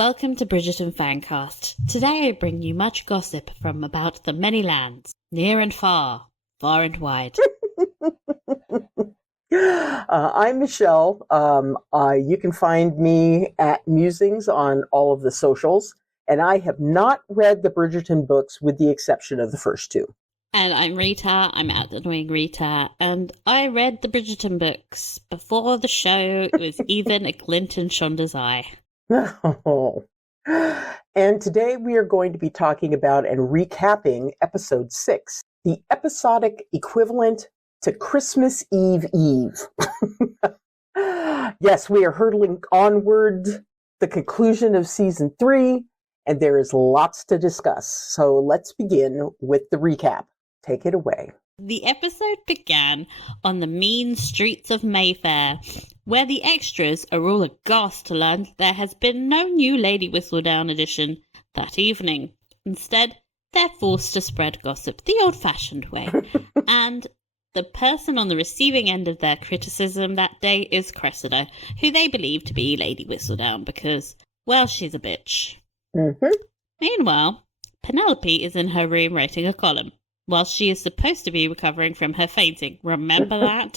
Welcome to Bridgerton Fancast. Today I bring you much gossip from about the many lands, near and far and wide. I'm Michelle. You can find me at Musings on all of the socials, and I have not read the Bridgerton books with the exception of the first two. And I'm Rita, I'm at Annoying Rita, and I read the Bridgerton books before the show was even a glint in Shonda's eye. Oh. And today we are going to be talking about and recapping episode 6, the episodic equivalent to Christmas Eve Eve. Yes, we are hurtling onward, the conclusion of season 3, and there is lots to discuss. So let's begin with the recap. Take it away. The episode began on the mean streets of Mayfair, where the extras are all aghast to learn there has been no new Lady Whistledown edition that evening. Instead, they're forced to spread gossip the old-fashioned way. And the person on the receiving end of their criticism that day is Cressida, who they believe to be Lady Whistledown because, well, she's a bitch. Mm-hmm. Meanwhile, Penelope is in her room writing a column, while she is supposed to be recovering from her fainting. Remember that?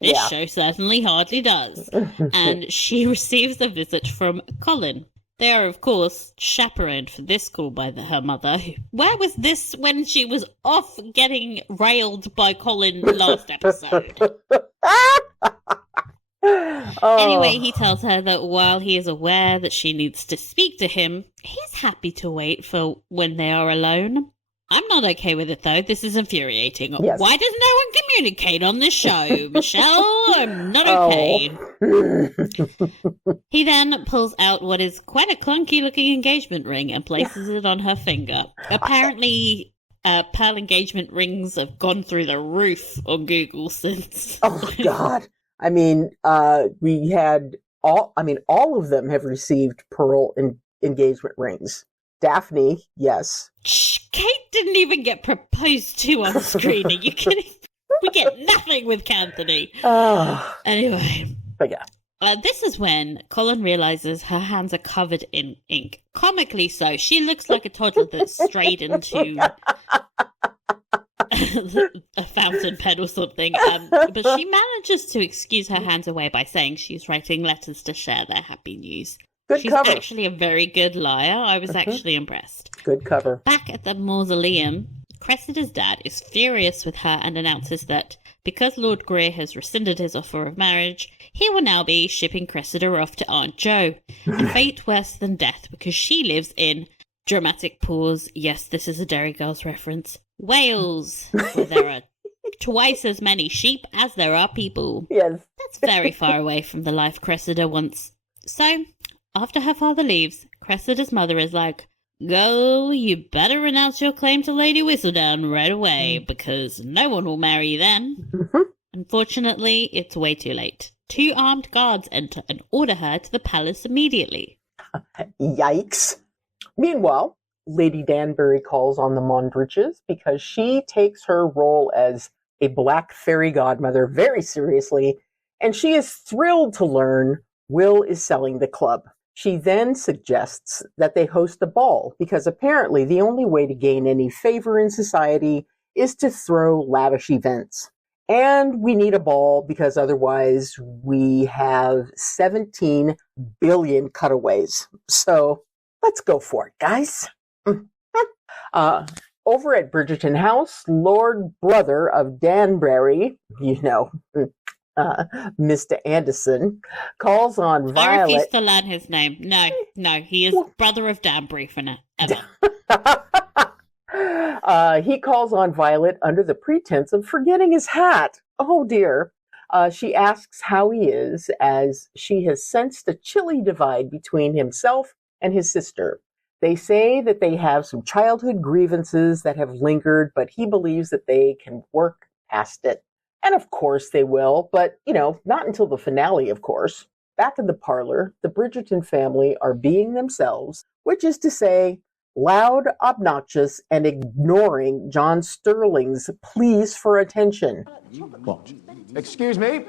This show certainly hardly does. And she receives a visit from Colin. They are, of course, chaperoned for this call by her mother. Where was this when she was off getting railed by Colin last episode? Anyway, he tells her that while he is aware that she needs to speak to him, he's happy to wait for when they are alone. I'm not okay with it, though. This is infuriating. Yes. Why does no one communicate on this show? Michelle, I'm not okay. He then pulls out what is quite a clunky-looking engagement ring and places it on her finger. Apparently, pearl engagement rings have gone through the roof on Google since. Oh, God. I mean, we had all of them have received pearl engagement rings. Daphne, yes. Kate didn't even get proposed to on screen. Are you kidding? We get nothing with Anthony. Anyway. But yeah. This is when Colin realizes her hands are covered in ink. Comically so. She looks like a toddler that strayed into a fountain pen or something. But she manages to excuse her hands away by saying she's writing letters to share their happy news. She's cover. Actually a very good liar. I was actually impressed. Good cover. Back at the mausoleum, Cressida's dad is furious with her and announces that because Lord Greer has rescinded his offer of marriage, he will now be shipping Cressida off to Aunt Jo. A fate worse than death because she lives in, dramatic pause, yes, this is a Derry Girls reference, Wales, where there are twice as many sheep as there are people. Yes. That's very far away from the life Cressida wants. So, after her father leaves, Cressida's mother is like, "Go, you better renounce your claim to Lady Whistledown right away, because no one will marry you then." Mm-hmm. Unfortunately, it's way too late. 2 armed guards enter and order her to the palace immediately. Yikes. Meanwhile, Lady Danbury calls on the Mondriches because she takes her role as a black fairy godmother very seriously, and she is thrilled to learn Will is selling the club. She then suggests that they host a ball because apparently the only way to gain any favor in society is to throw lavish events. And we need a ball because otherwise we have 17 billion cutaways. So let's go for it, guys. Over at Bridgerton House, Lord Brother of Danbury, Mr. Anderson, calls on Violet. I refuse to learn his name. No, he is Brother of Danbury for now. Ever. He calls on Violet under the pretense of forgetting his hat. Oh, dear. She asks how he is, as she has sensed a chilly divide between himself and his sister. They say that they have some childhood grievances that have lingered, but he believes that they can work past it. And of course they will, but, not until the finale, of course. Back in the parlor, the Bridgerton family are being themselves, which is to say, loud, obnoxious, and ignoring John Sterling's pleas for attention. What? Excuse me?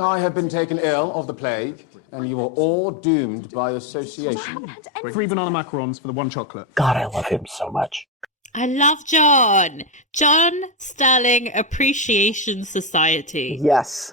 I have been taken ill of the plague, and you are all doomed by association. Bring 3 banana macarons for the 1 chocolate. God, I love him so much. I love John. John Starling Appreciation Society. Yes.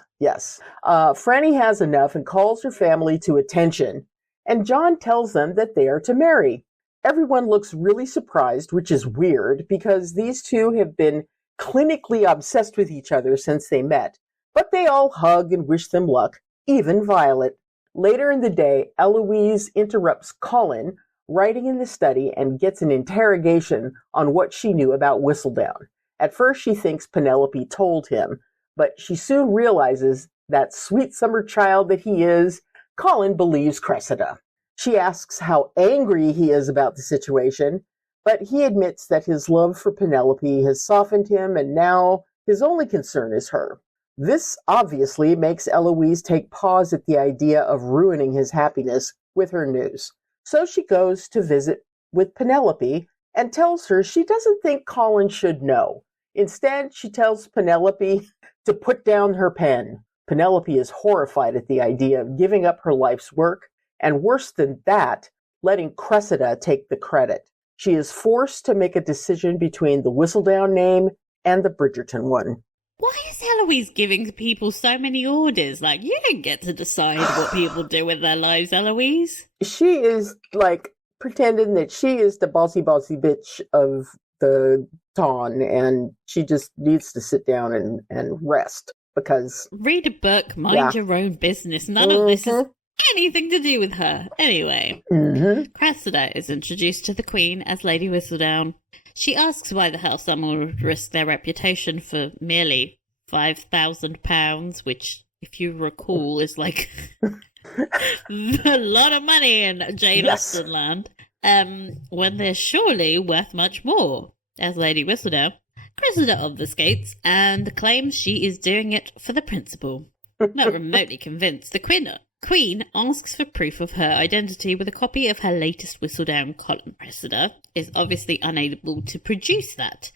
Franny has enough and calls her family to attention, and John tells them that they are to marry. Everyone looks really surprised, which is weird because these two have been clinically obsessed with each other since they met. But they all hug and wish them luck, even Violet. Later in the day, Eloise interrupts Colin writing in the study and gets an interrogation on what she knew about Whistledown. At first, she thinks Penelope told him, but she soon realizes that sweet summer child that he is, Colin believes Cressida. She asks how angry he is about the situation, but he admits that his love for Penelope has softened him and now his only concern is her. This obviously makes Eloise take pause at the idea of ruining his happiness with her news. So she goes to visit with Penelope and tells her she doesn't think Colin should know. Instead, she tells Penelope to put down her pen. Penelope is horrified at the idea of giving up her life's work, and worse than that, letting Cressida take the credit. She is forced to make a decision between the Whistledown name and the Bridgerton one. Why is Eloise giving people so many orders? Like, you don't get to decide what people do with their lives, Eloise. She is, pretending that she is the bossy bitch of the town, and she just needs to sit down and rest, because... Read a book, mind your own business. None of this is anything to do with her. Anyway, Cressida is introduced to the Queen as Lady Whistledown. She asks why the hell someone would risk their reputation for merely £5,000, which, if you recall, is like a lot of money in Jane Austen land, when they're surely worth much more. As Lady Whistledown, Cressida obfuscates and claims she is doing it for the principal. Not remotely convinced, the Queen asks for proof of her identity with a copy of her latest Whistledown column. Cressida is obviously unable to produce that,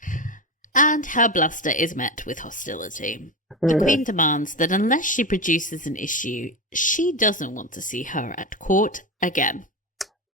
and her bluster is met with hostility. The Queen demands that unless she produces an issue, she doesn't want to see her at court again.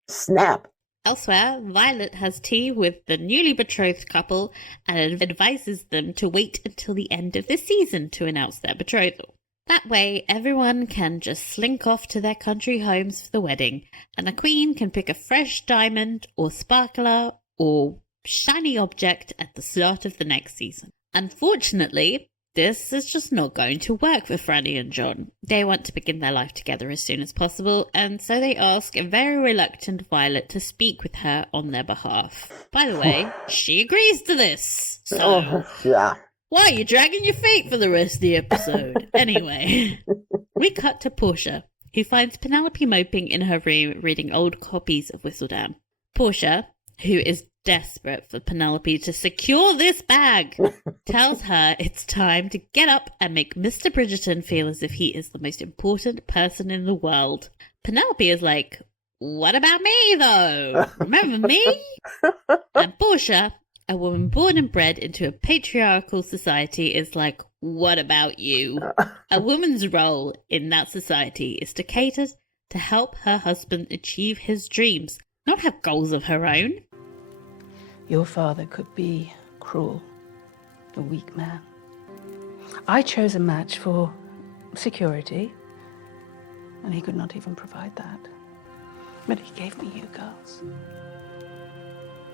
Snap. Elsewhere, Violet has tea with the newly betrothed couple and advises them to wait until the end of the season to announce their betrothal. That way, everyone can just slink off to their country homes for the wedding, and the Queen can pick a fresh diamond or sparkler or shiny object at the start of the next season. Unfortunately, this is just not going to work for Franny and John. They want to begin their life together as soon as possible, and so they ask a very reluctant Violet to speak with her on their behalf. By the way, she agrees to this. So, why are you dragging your feet for the rest of the episode? Anyway, we cut to Portia, who finds Penelope moping in her room reading old copies of Whistledown. Portia, who is desperate for Penelope to secure this bag, tells her it's time to get up and make Mr. Bridgerton feel as if he is the most important person in the world. Penelope is like, what about me, though? Remember me? And Portia, a woman born and bred into a patriarchal society, is like, what about you? A woman's role in that society is to cater to help her husband achieve his dreams, not have goals of her own. Your father could be cruel, a weak man. I chose a match for security, and he could not even provide that. But he gave me you girls.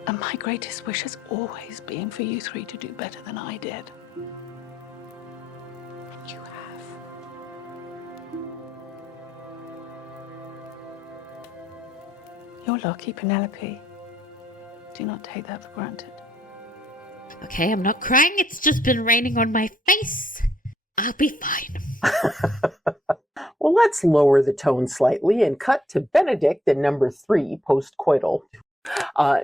And my greatest wish has always been for you three to do better than I did. And you have. You're lucky, Penelope. Do not take that for granted. Okay, I'm not crying. It's just been raining on my face. I'll be fine. Well, let's lower the tone slightly and cut to Benedict in number 3, post-coital.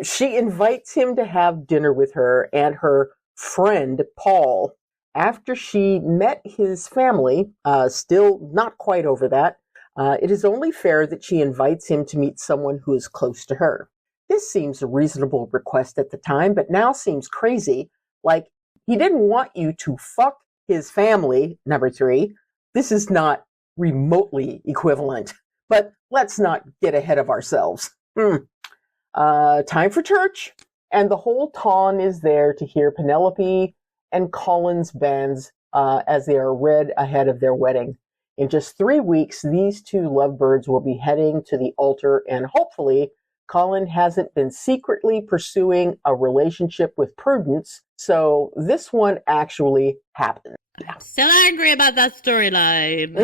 She invites him to have dinner with her and her friend, Paul. After she met his family, still not quite over that, it is only fair that she invites him to meet someone who is close to her. This seems a reasonable request at the time, but now seems crazy. Like, he didn't want you to fuck his family, number 3. This is not remotely equivalent. But let's not get ahead of ourselves. Time for church. And the whole town is there to hear Penelope and Colin's banns as they are read ahead of their wedding. In just 3 weeks, these two lovebirds will be heading to the altar, and hopefully Colin hasn't been secretly pursuing a relationship with Prudence, so this one actually happened. I'm still angry about that storyline.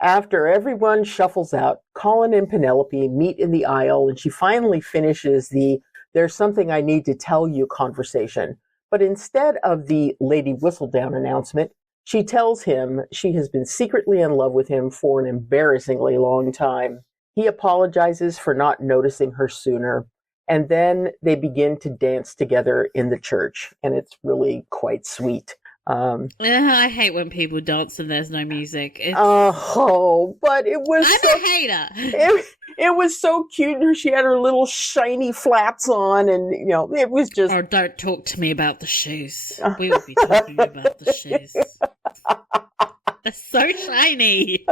After everyone shuffles out, Colin and Penelope meet in the aisle, and she finally finishes the "there's something I need to tell you" conversation. But instead of the Lady Whistledown announcement, she tells him she has been secretly in love with him for an embarrassingly long time. He apologizes for not noticing her sooner, and then they begin to dance together in the church, and it's really quite sweet. I hate when people dance and there's no music. But it was I'm a hater. It was so cute. She had her little shiny flats on, and it was just. Or don't talk to me about the shoes. We will be talking about the shoes. They're so shiny.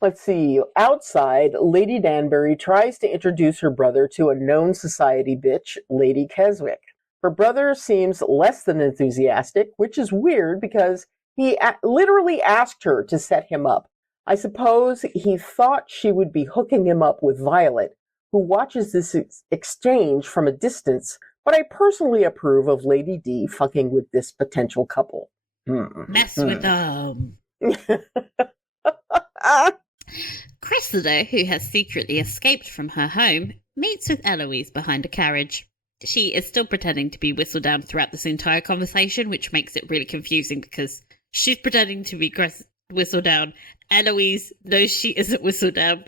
Let's see. Outside, Lady Danbury tries to introduce her brother to a known society bitch, Lady Keswick. Her brother seems less than enthusiastic, which is weird because he literally asked her to set him up. I suppose he thought she would be hooking him up with Violet, who watches this exchange from a distance, but I personally approve of Lady D fucking with this potential couple. Mess with them. Cressida, who has secretly escaped from her home, meets with Eloise behind a carriage. She is still pretending to be Whistledown throughout this entire conversation, which makes it really confusing because she's pretending to be Whistledown. Eloise knows she isn't Whistledown.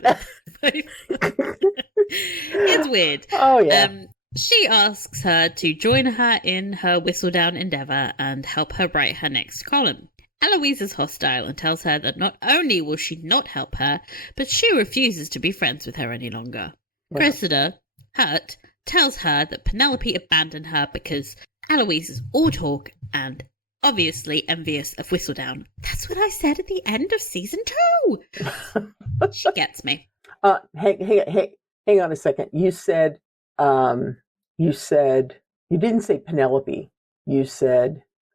It's weird. Oh, yeah. She asks her to join her in her Whistledown endeavour and help her write her next column. Eloise is hostile and tells her that not only will she not help her, but she refuses to be friends with her any longer. Wow. Cressida, hurt, tells her that Penelope abandoned her because Eloise is all talk and obviously envious of Whistledown. That's what I said at the end of season 2. She gets me. Hang on a second. You said you didn't say Penelope.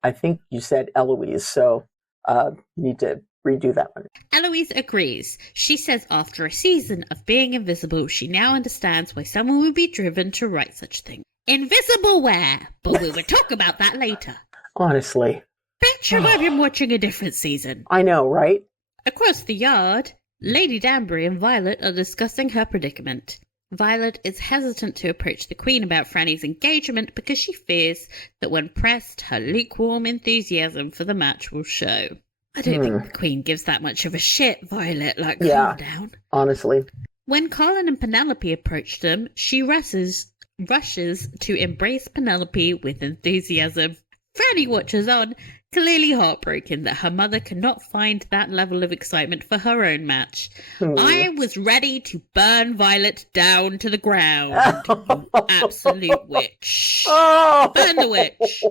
I think you said Eloise. So you need to redo that one. Eloise agrees. She says after a season of being invisible, she now understands why someone would be driven to write such things. Invisible where? But we will talk about that later. Honestly. Bet you I've been watching a different season. I know, right? Across the yard, Lady Danbury and Violet are discussing her predicament. Violet is hesitant to approach the Queen about Franny's engagement because she fears that when pressed, her lukewarm enthusiasm for the match will show. I don't think the Queen gives that much of a shit, Violet. Calm down. Honestly. When Colin and Penelope approach them, she rushes to embrace Penelope with enthusiasm. Franny watches on, clearly heartbroken that her mother cannot find that level of excitement for her own match. I was ready to burn Violet down to the ground, you absolute witch. Burn the witch.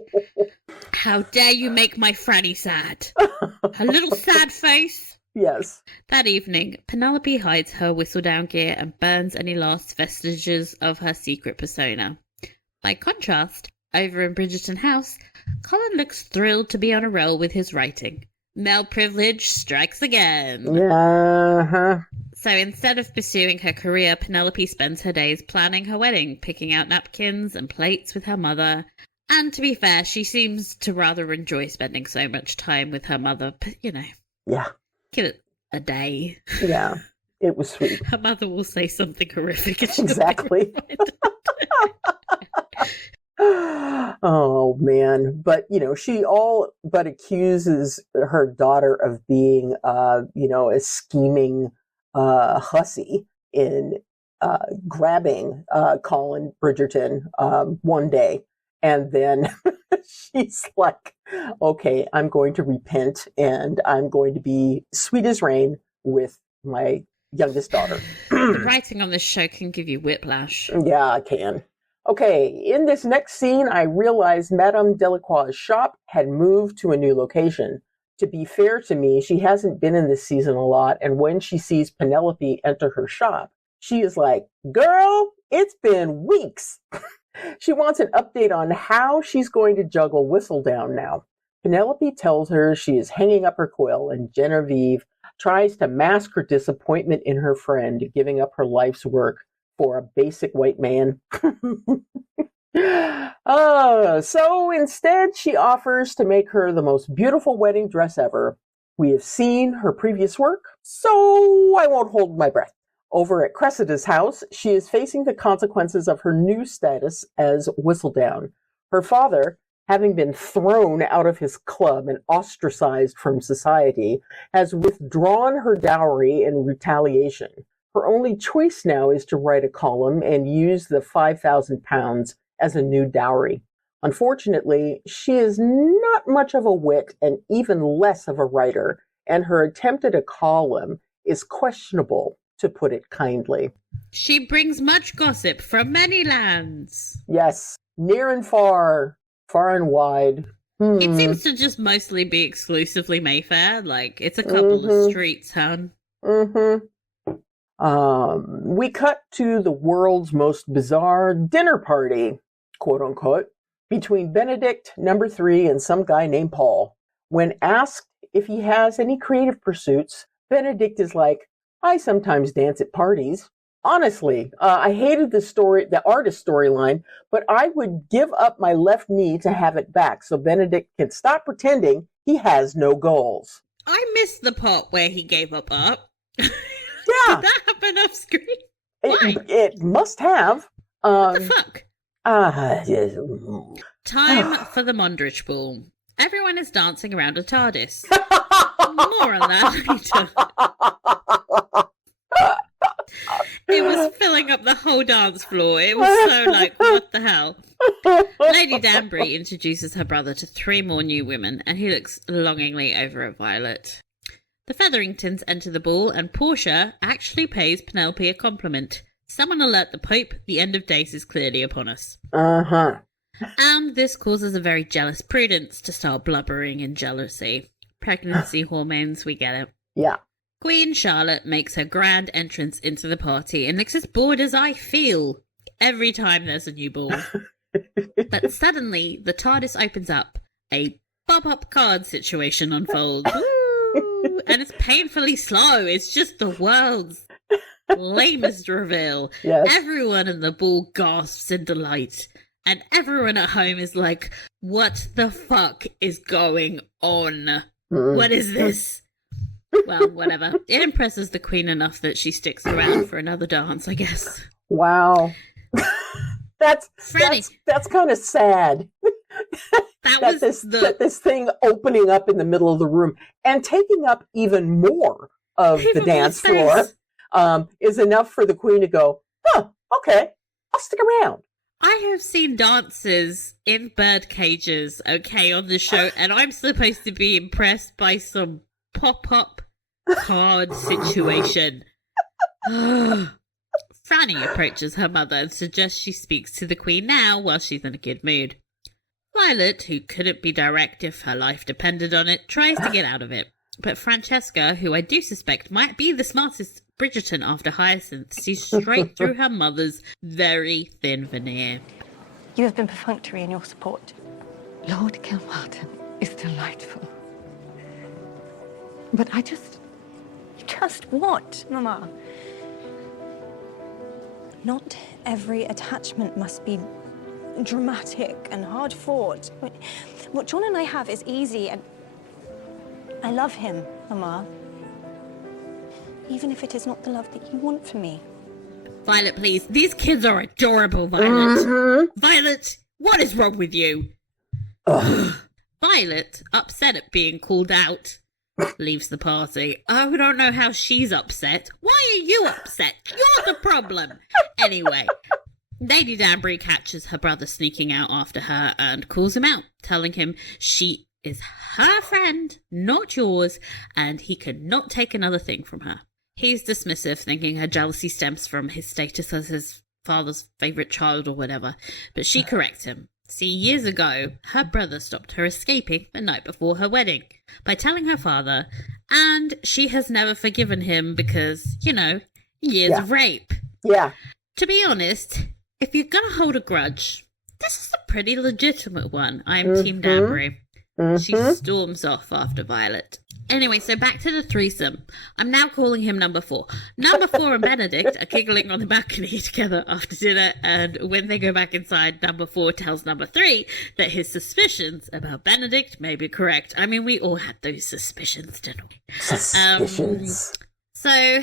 How dare you make my Franny sad? Her little sad face. Yes. That evening, Penelope hides her Whistledown gear and burns any last vestiges of her secret persona. By contrast, over in Bridgerton House, Colin looks thrilled to be on a roll with his writing. Male privilege strikes again. Uh-huh. So instead of pursuing her career, Penelope spends her days planning her wedding, picking out napkins and plates with her mother. And to be fair, she seems to rather enjoy spending so much time with her mother. But, Yeah. give it a day. Yeah. It was sweet. Her mother will say something horrific. And Exactly. Oh, man. But, she all but accuses her daughter of being, a scheming hussy in grabbing Colin Bridgerton one day. And then she's like, okay, I'm going to repent and I'm going to be sweet as rain with my youngest daughter. The writing on this show can give you whiplash. Yeah, I can. Okay, in this next scene, I realized Madame Delacroix's shop had moved to a new location. To be fair to me, she hasn't been in this season a lot, and when she sees Penelope enter her shop, she is like, girl, it's been weeks. She wants an update on how she's going to juggle Whistledown now. Penelope tells her she is hanging up her quill, and Genevieve tries to mask her disappointment in her friend giving up her life's work for a basic white man. So instead, she offers to make her the most beautiful wedding dress ever. We have seen her previous work, so I won't hold my breath. Over at Cressida's house, she is facing the consequences of her new status as Whistledown. Her father, having been thrown out of his club and ostracized from society, has withdrawn her dowry in retaliation. Her only choice now is to write a column and use the £5,000 as a new dowry. Unfortunately, she is not much of a wit and even less of a writer, and her attempt at a column is questionable, to put it kindly. She brings much gossip from many lands. Yes, near and far, far and wide. It seems to just mostly be exclusively Mayfair. Like, it's a couple of streets, hon. We cut to the world's most bizarre dinner party, quote unquote, between Benedict, number 3, and some guy named Paul. When asked if he has any creative pursuits, Benedict is like, I sometimes dance at parties. Honestly, I hated the artist storyline, but I would give up my left knee to have it back so Benedict can stop pretending he has no goals. I missed the part where he gave up art. Yeah. Did that happen off screen? Why? It must have. What the fuck? Yes. Time for the Mondridge Ball. Everyone is dancing around a TARDIS. More on that later. It was filling up the whole dance floor. It was so like, what the hell? Lady Danbury introduces her brother to 3 more new women, and he looks longingly over at Violet. The Featheringtons enter the ball, and Portia actually pays Penelope a compliment. Someone alert the Pope, the end of days is clearly upon us. And this causes a very jealous Prudence to start blubbering in jealousy. Pregnancy hormones, we get it. Yeah. Queen Charlotte makes her grand entrance into the party and looks as bored as I feel every time there's a new ball. But suddenly, the TARDIS opens up. A pop-up card situation unfolds. Woo! And it's painfully slow. It's just the world's lamest reveal. Yes. Everyone in the ball gasps in delight. And everyone at home is like, what the fuck is going on? What is this? Well, whatever. It impresses the Queen enough that she sticks around for another dance, I guess. Wow. That's kind of sad. That this thing opening up in the middle of the room and taking up even more of the dance floor is enough for the Queen to go, okay, I'll stick around. I have seen dances in bird cages, okay, on the show, and I'm supposed to be impressed by some pop-up card situation. Franny approaches her mother and suggests she speaks to the Queen now while she's in a good mood. Violet, who couldn't be direct if her life depended on it, tries to get out of it. But Francesca, who I do suspect might be the smartest Bridgerton after Hyacinth, sees straight through her mother's very thin veneer. You have been perfunctory in your support. Lord Kilmartin is delightful. But I just... Just what, Mama? Not every attachment must be dramatic and hard-fought. What John and I have is easy, and I love him, Mama. Even if it is not the love that you want for me. Violet, please. These kids are adorable, Violet. Violet, what is wrong with you? Violet, upset at being called out, leaves the party. I don't know how she's upset. Why are you upset? You're the problem. Anyway, Lady Danbury catches her brother sneaking out after her and calls him out, telling him she is her friend, not yours, and he cannot take another thing from her. He's dismissive, thinking her jealousy stems from his status as his father's favourite child or whatever, but she corrects him. See, years ago, her brother stopped her escaping the night before her wedding by telling her father, and she has never forgiven him because, years of rape. Yeah. To be honest, if you're going to hold a grudge, this is a pretty legitimate one. I'm Team Danbury. She storms off after Violet. Anyway, so back to the threesome. I'm now calling him number 4. Number 4 and Benedict are giggling on the balcony together after dinner, and when they go back inside, number 4 tells number 3 that his suspicions about Benedict may be correct. I mean, we all had those suspicions, didn't we? Suspicions. So,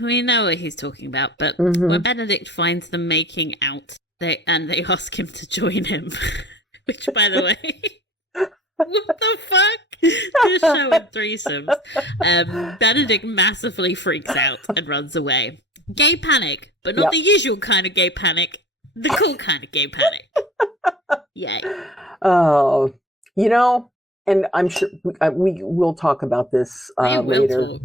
we know what he's talking about, but when Benedict finds them making out, they ask him to join him, which, by the way... What the fuck? This show in threesomes. Benedict massively freaks out and runs away. Gay panic, but not the usual kind of gay panic. The cool kind of gay panic. Yay. Oh, and I'm sure we will talk about this later.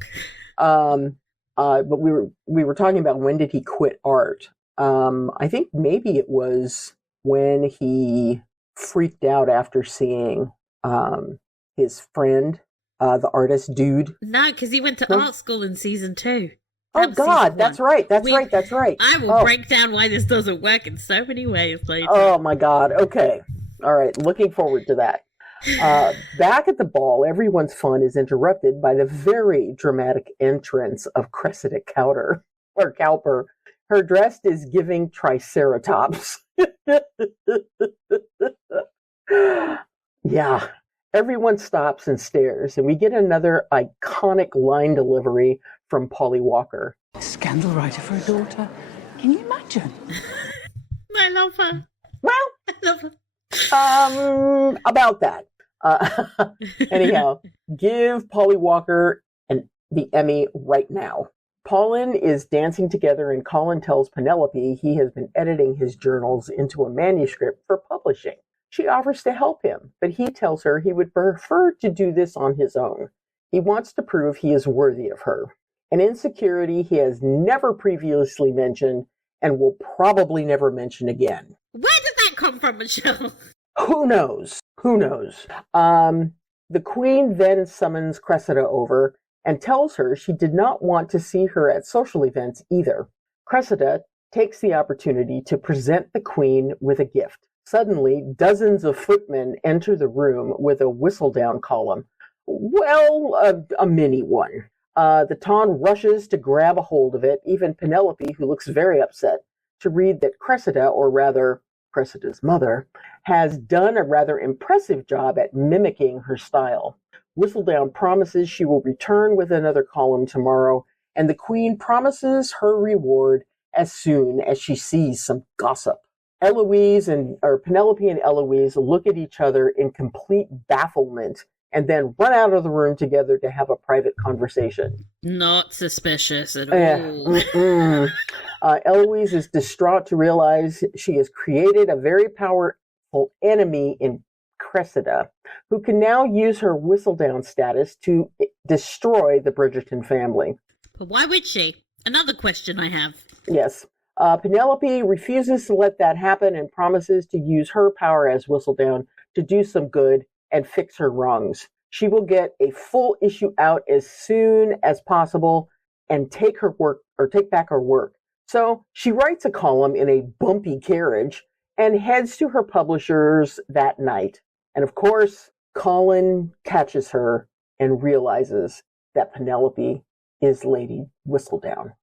But we were talking about when did he quit art. I think maybe it was when he freaked out after seeing his friend, the artist dude. No, because he went to art school in season 2. Oh God, that's right. That's right. I will break down why this doesn't work in so many ways later. Oh my God. Okay. All right. Looking forward to that. Back at the ball, everyone's fun is interrupted by the very dramatic entrance of Cressida Cowper. Her dress is giving Triceratops. Yeah, everyone stops and stares, and we get another iconic line delivery from Polly Walker. Scandal writer for a daughter. Can you imagine? I love her. Well, I love her. About that. Anyhow, give Polly Walker the Emmy right now. Colin is dancing together, and Colin tells Penelope he has been editing his journals into a manuscript for publishing. She offers to help him, but he tells her he would prefer to do this on his own. He wants to prove he is worthy of her, an insecurity he has never previously mentioned and will probably never mention again. Where did that come from, Michelle? Who knows? The Queen then summons Cressida over and tells her she did not want to see her at social events either. Cressida takes the opportunity to present the Queen with a gift. Suddenly, dozens of footmen enter the room with a whistledown column. Well, a mini one. The Ton rushes to grab a hold of it, even Penelope, who looks very upset, to read that Cressida, or rather Cressida's mother, has done a rather impressive job at mimicking her style. Whistledown promises she will return with another column tomorrow, and the Queen promises her reward as soon as she sees some gossip. Penelope and Eloise look at each other in complete bafflement and then run out of the room together to have a private conversation. Not suspicious at all. Eloise is distraught to realize she has created a very powerful enemy in Cressida, who can now use her whistledown status to destroy the Bridgerton family. But why would she? Another question I have. Yes. Penelope refuses to let that happen and promises to use her power as Whistledown to do some good and fix her wrongs. She will get a full issue out as soon as possible and take back her work. So she writes a column in a bumpy carriage and heads to her publishers that night. And of course, Colin catches her and realizes that Penelope is Lady Whistledown.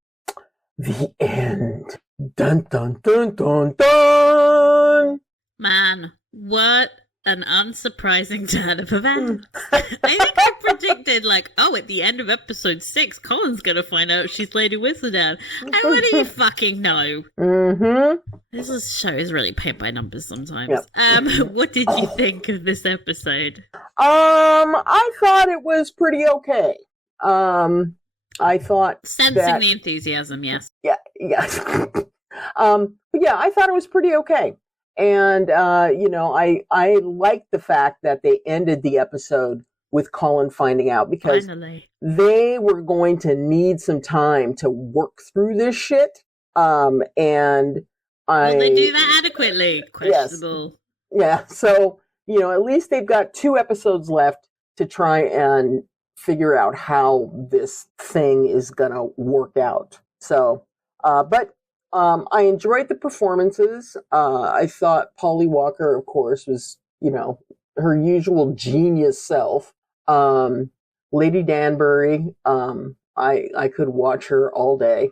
The end. Dun, dun, dun, dun, dun! Man, what an unsurprising turn of events. I think I predicted, at the end of episode 6, Colin's gonna find out she's Lady Whistledown. And what do you fucking know? Mm-hmm. This show is really paint by numbers sometimes. Yep. What did you think of this episode? I thought it was pretty okay. I thought Sensing the enthusiasm, yes. Yeah. But yeah, I thought it was pretty okay. And, I liked the fact that they ended the episode with Colin finding out, because Finally. They were going to need some time to work through this shit. And Will they do that adequately? Yes. Questionable. Yeah. So, at least they've got 2 episodes left to try and figure out how this thing is going to work out. So, but I enjoyed the performances. I thought Polly Walker, of course, was, her usual genius self. Lady Danbury, I could watch her all day.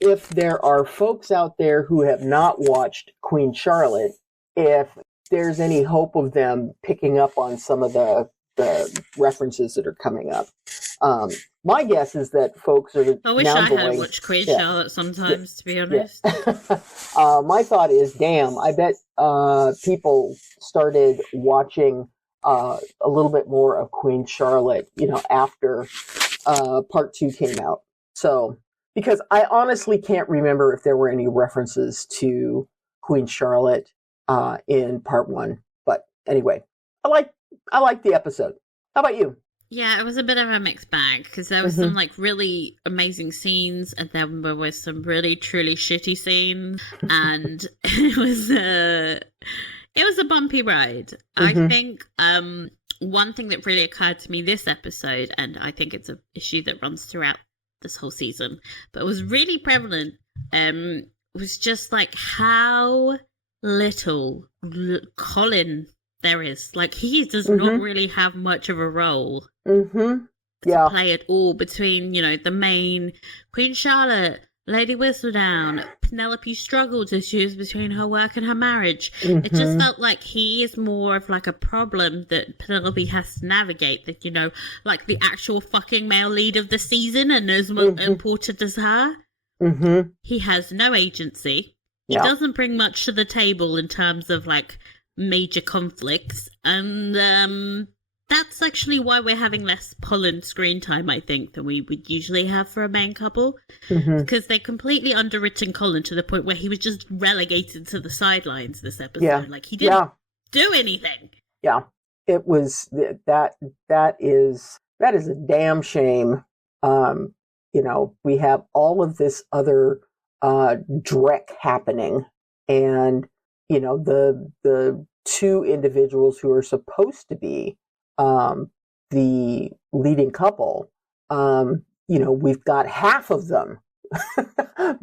If there are folks out there who have not watched Queen Charlotte, if there's any hope of them picking up on some of the references that are coming up, my guess is that folks are I wish now I going, had watched Queen Charlotte sometimes, to be honest. My thought is, damn, I bet people started watching a little bit more of Queen Charlotte, after part 2 came out. So, because I honestly can't remember if there were any references to Queen Charlotte in part 1. But anyway, I like the episode. How about you? Yeah, it was a bit of a mixed bag because there was some really amazing scenes, and then there was some really truly shitty scenes, and it was a bumpy ride. I think one thing that really occurred to me this episode, and I think it's an issue that runs throughout this whole season, but was really prevalent, was just how little Colin there is. He does not really have much of a role to play at all between, the main Queen Charlotte, Lady Whistledown, Penelope's struggles issues between her work and her marriage. It just felt like he is more of a problem that Penelope has to navigate, that, the actual fucking male lead of the season and as important as her. He has no agency. He doesn't bring much to the table in terms of major conflicts, and that's actually why we're having less Pollen screen time, I think, than we would usually have for a main couple, because they completely underwritten Colin to the point where he was just relegated to the sidelines this episode. He didn't do anything. Yeah, it was that is a damn shame. We have all of this other dreck happening, and the 2 individuals who are supposed to be the leading couple, we've got half of them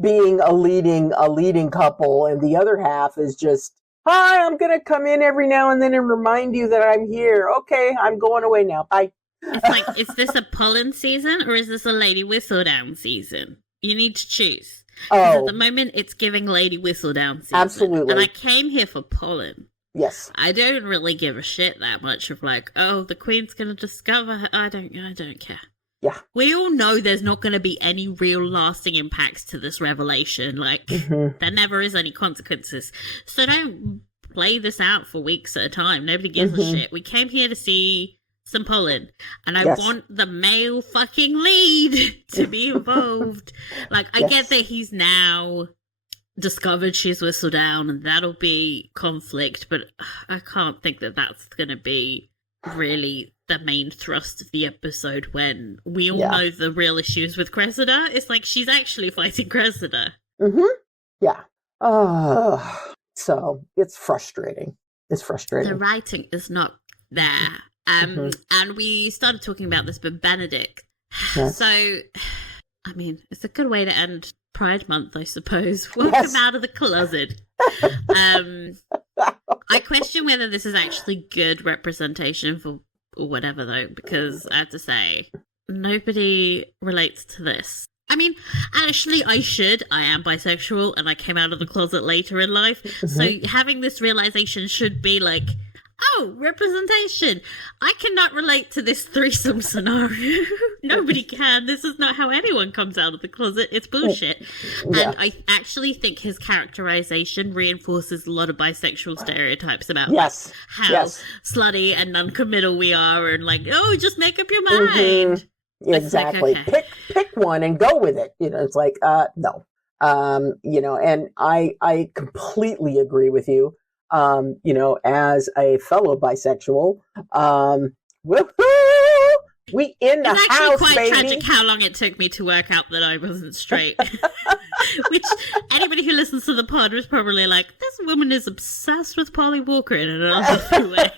being a leading couple, and the other half is just, hi, I'm gonna come in every now and then and remind you that I'm here. Okay, I'm going away now. Bye. It's is this a Pollen season or is this a Lady Whistledown season? You need to choose. At the moment, it's giving Lady Whistledown season. Absolutely. And I came here for Pollen. Yes. I don't really give a shit that much of the Queen's going to discover her. I don't care. Yeah. We all know there's not going to be any real lasting impacts to this revelation. There never is any consequences. So don't play this out for weeks at a time. Nobody gives a shit. We came here to see some Pollen, and I want the male fucking lead to be involved. I get that he's now discovered she's Whistledown, and that'll be conflict, but I can't think that that's going to be really the main thrust of the episode when we all know the real issues with Cressida. It's she's actually fighting Cressida. Yeah. So it's frustrating. The writing is not there. And we started talking about this, but Benedict. Yes. So, I mean, it's a good way to end Pride Month, I suppose. Welcome out of the closet. I question whether this is actually good representation for whatever, though, because I have to say, nobody relates to this. I mean, actually, I am bisexual, and I came out of the closet later in life, so having this realization should be oh, representation. I cannot relate to this threesome scenario. Nobody can. This is not how anyone comes out of the closet. It's bullshit. Yeah. And I actually think his characterization reinforces a lot of bisexual stereotypes about how slutty and non-committal we are, and just make up your mind. Exactly. Okay. Pick one and go with it. It's no. And I completely agree with you. As a fellow bisexual, woohoo! We in the It's actually house, quite baby. tragic how long it took me to work out that I wasn't straight. Which anybody who listens to the pod was probably like, this woman is obsessed with Polly Walker in an unhealthy way.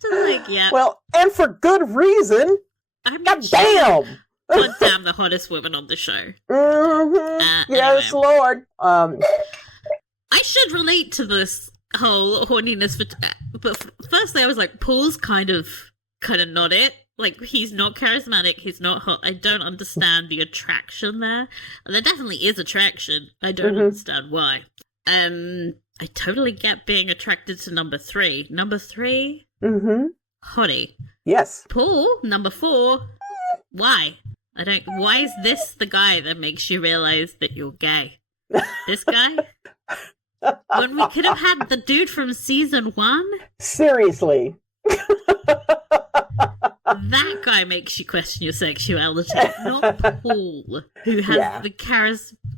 So like, yeah. Well, and for good reason. I mean, God damn. God damn, the hottest woman on the show. Mm-hmm. Yes, anyway. Lord. I should relate to this whole horniness, but firstly, I was like, Paul's kind of not it. Like, he's not charismatic, he's not hot. I don't understand the attraction there. And there definitely is attraction. I don't understand why. I totally get being attracted to number 3. Number 3, hottie. Yes. Paul, number 4, why? Why is this the guy that makes you realize that you're gay? This guy? When we could have had the dude from season 1? Seriously. That guy makes you question your sexuality, not Paul, who has the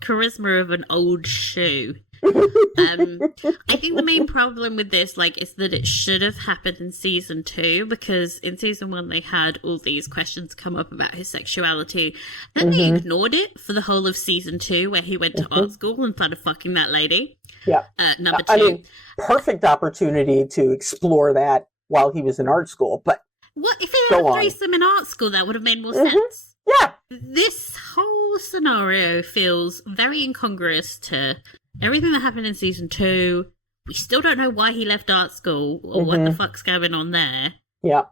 charisma of an old shoe. I think the main problem with this, is that it should have happened in season 2, because in season 1 they had all these questions come up about his sexuality. Then they ignored it for the whole of season 2, where he went to art school and started fucking that lady. Yeah. Number 2. I mean, perfect opportunity to explore that while he was in art school, but what if he had a threesome in art school? That would have made more sense. Yeah. This whole scenario feels very incongruous to everything that happened in season 2. We still don't know why he left art school or what the fuck's going on there. Yeah.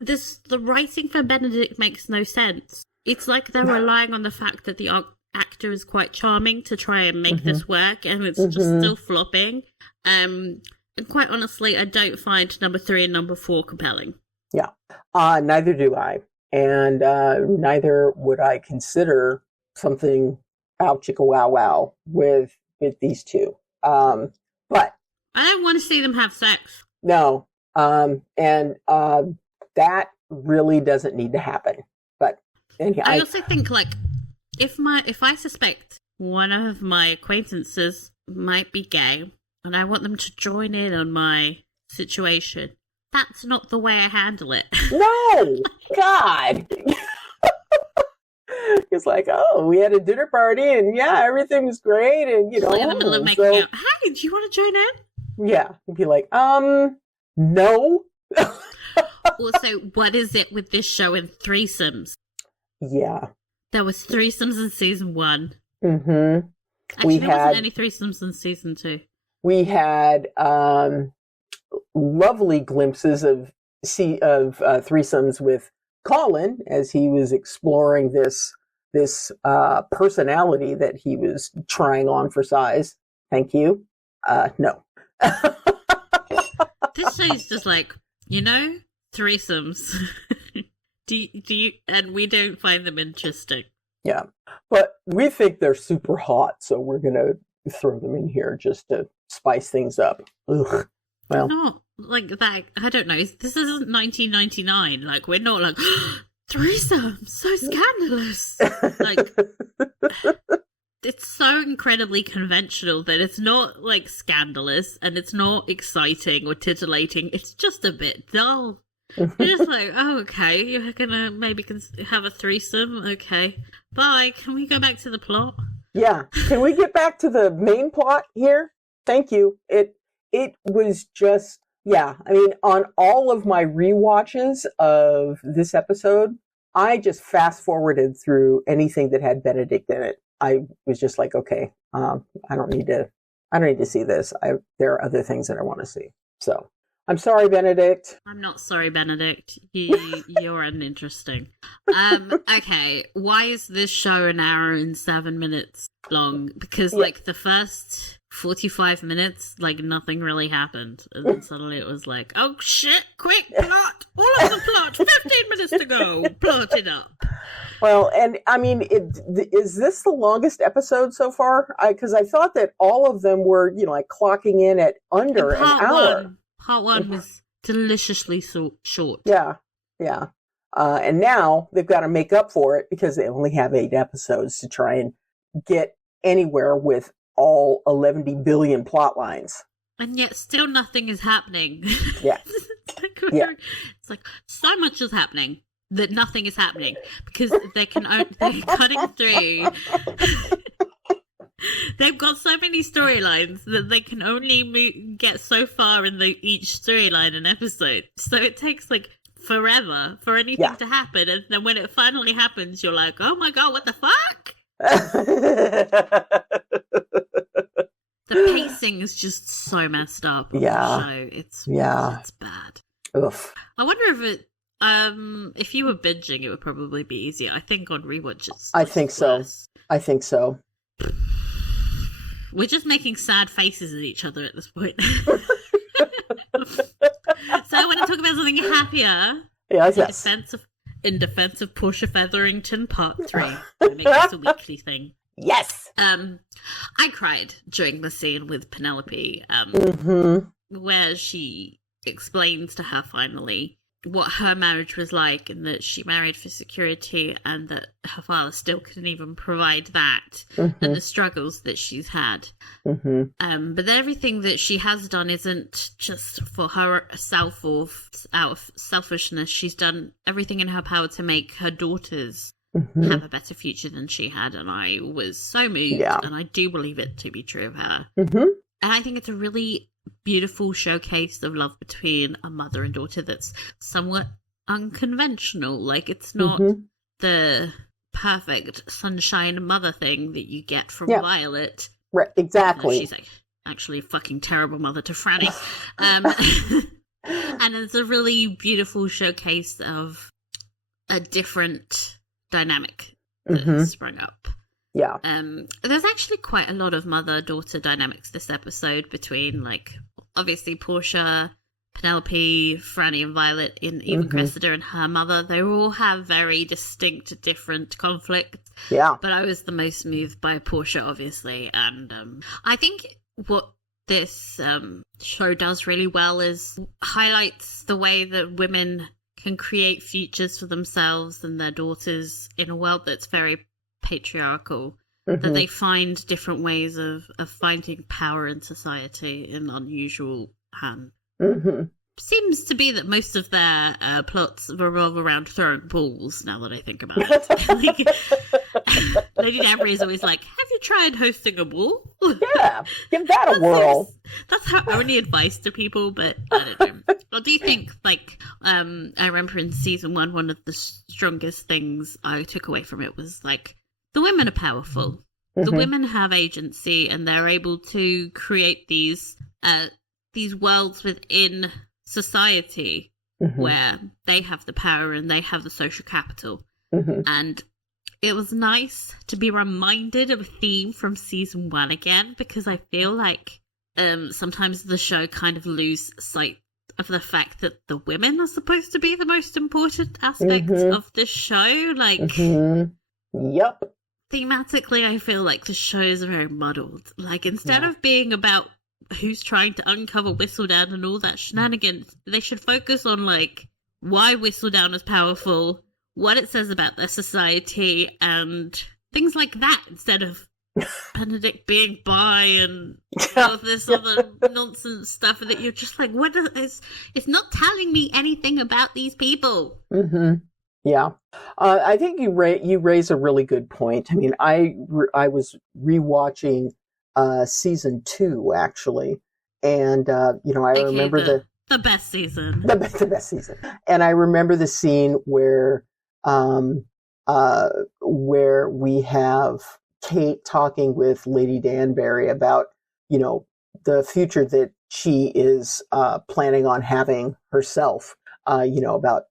The writing for Benedict makes no sense. It's like they're relying on the fact that the actor is quite charming to try and make this work, and it's just still flopping. And quite honestly, I don't find number 3 and number 4 compelling. Yeah. Neither do I. And neither would I consider something out chicka wow wow with these two. But I don't want to see them have sex. No. And that really doesn't need to happen. But anyhow, I also think if I suspect one of my acquaintances might be gay and I want them to join in on my situation, that's not the way I handle it. No! God! It's like, oh, we had a dinner party and everything was great and, in the middle of making out, hey, do you want to join in? Yeah. You'd be like, no. Also, what is it with this show and threesomes? Yeah. There was threesomes in season 1. Mm-hmm. Actually, there wasn't any threesomes in season 2. We had lovely glimpses of threesomes with Colin as he was exploring this personality that he was trying on for size. Thank you. No. This show is just threesomes. do you? And we don't find them interesting. Yeah, but we think they're super hot, so we're gonna throw them in here just to spice things up. Ugh. Well, not like that. I don't know. This isn't 1999. We're not threesome, so scandalous. It's so incredibly conventional that it's not scandalous and it's not exciting or titillating. It's just a bit dull. You're just oh, okay, you're gonna maybe have a threesome. Okay, bye. Can we go back to the plot? Yeah. Can we get back to the main plot here? Thank you. It was just, I mean, on all of my rewatches of this episode, I just fast forwarded through anything that had Benedict in it. I was just like, okay, I don't need to see this. There are other things that I want to see. So I'm sorry, Benedict. I'm not sorry, Benedict. You're uninteresting. Okay, why is this show an hour and 7 minutes long? Because the first 45 minutes, nothing really happened, and then suddenly it was oh shit, quick plot, all of the plot, 15 minutes to go, plot it up. Well, and I mean, is this the longest episode so far? Because I thought that all of them were, clocking in at under an hour. Part 1 was deliciously short. Yeah. And now they've got to make up for it because they only have 8 episodes to try and get anywhere with all 11 billion plot lines. And yet still nothing is happening. Yeah. Yeah. It's like so much is happening that nothing is happening because they're cutting through. They've got so many storylines that they can only get so far in each storyline an episode. So it takes like forever for anything to happen, and then when it finally happens, you're like, "Oh my god, what the fuck!" The pacing is just so messed up on the show. It's bad. Oof. I wonder if you were binging, it would probably be easier. I think on rewatch it's I think so. I think so. We're just making sad faces at each other at this point. So I want to talk about something happier. Yes. In defense of Portia Featherington, Part 3. I make this a weekly thing. Yes. I cried during the scene with Penelope, where she explains to her finally what her marriage was like, and that she married for security, and that her father still couldn't even provide that, and the struggles that she's had. But then everything that she has done isn't just for herself or out of selfishness. She's done everything in her power to make her daughters have a better future than she had, and I was so moved, and I do believe it to be true of her. And I think it's a really beautiful showcase of love between a mother and daughter that's somewhat unconventional. Like, it's not the perfect sunshine mother thing that you get from Violet. Right, exactly. She's actually a fucking terrible mother to Franny. And it's a really beautiful showcase of a different dynamic that sprung up. Yeah. There's actually quite a lot of mother-daughter dynamics this episode between, like, obviously Portia, Penelope, Franny and Violet, and even Cressida and her mother. They all have very distinct, different conflicts. Yeah. But I was the most moved by Portia, obviously. And I think what this show does really well is highlights the way that women can create futures for themselves and their daughters in a world that's very patriarchal, that they find different ways of finding power in society in unusual hand. Seems to be that most of their plots revolve around throwing balls, now that I think about it. Lady Danbury is always like, have you tried hosting a ball? Yeah, give that a whirl. That's her only advice to people, but I don't know. I do think, like, I remember in season 1, one of the strongest things I took away from it was, like, the women are powerful. The women have agency, and they're able to create these worlds within society where they have the power and they have the social capital. And it was nice to be reminded of a theme from season 1 again, because I feel like sometimes the show kind of lose sight of the fact that the women are supposed to be the most important aspect of this show. Like, Yep. Thematically, I feel like the show is very muddled. Like, instead of being about who's trying to uncover Whistledown and all that shenanigans, they should focus on, like, why Whistledown is powerful, what it says about their society, and things like that, instead of Benedict being bi and all of this other nonsense stuff that you're just like, what is, it's not telling me anything about these people. Yeah. I think you raise a really good point. I mean, I was rewatching season 2, actually, and I remember the best season. The best season. And I remember the scene where we have Kate talking with Lady Danbury about, the future that she is planning on having herself, about,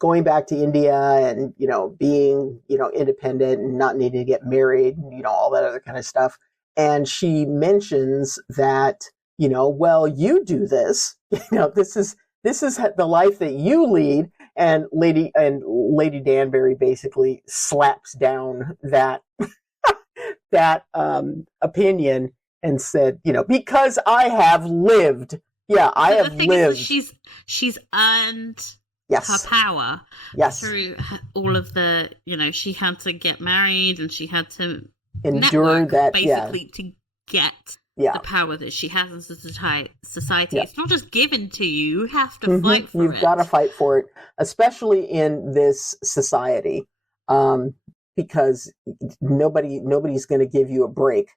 going back to India and, being, independent and not needing to get married and, all that other kind of stuff. And she mentions that, well, you do this, this is the life that you lead. And Lady Danbury basically slaps down that, that opinion and said, because I have lived. Yeah, I have lived. She's earned her power through all of the, she had to get married and she had to endure that, basically to get Yeah. the power that she has in society. Yeah. It's not just given to you. You have to fight for You've it. got to fight for it, especially in this society, because nobody's going to give you a break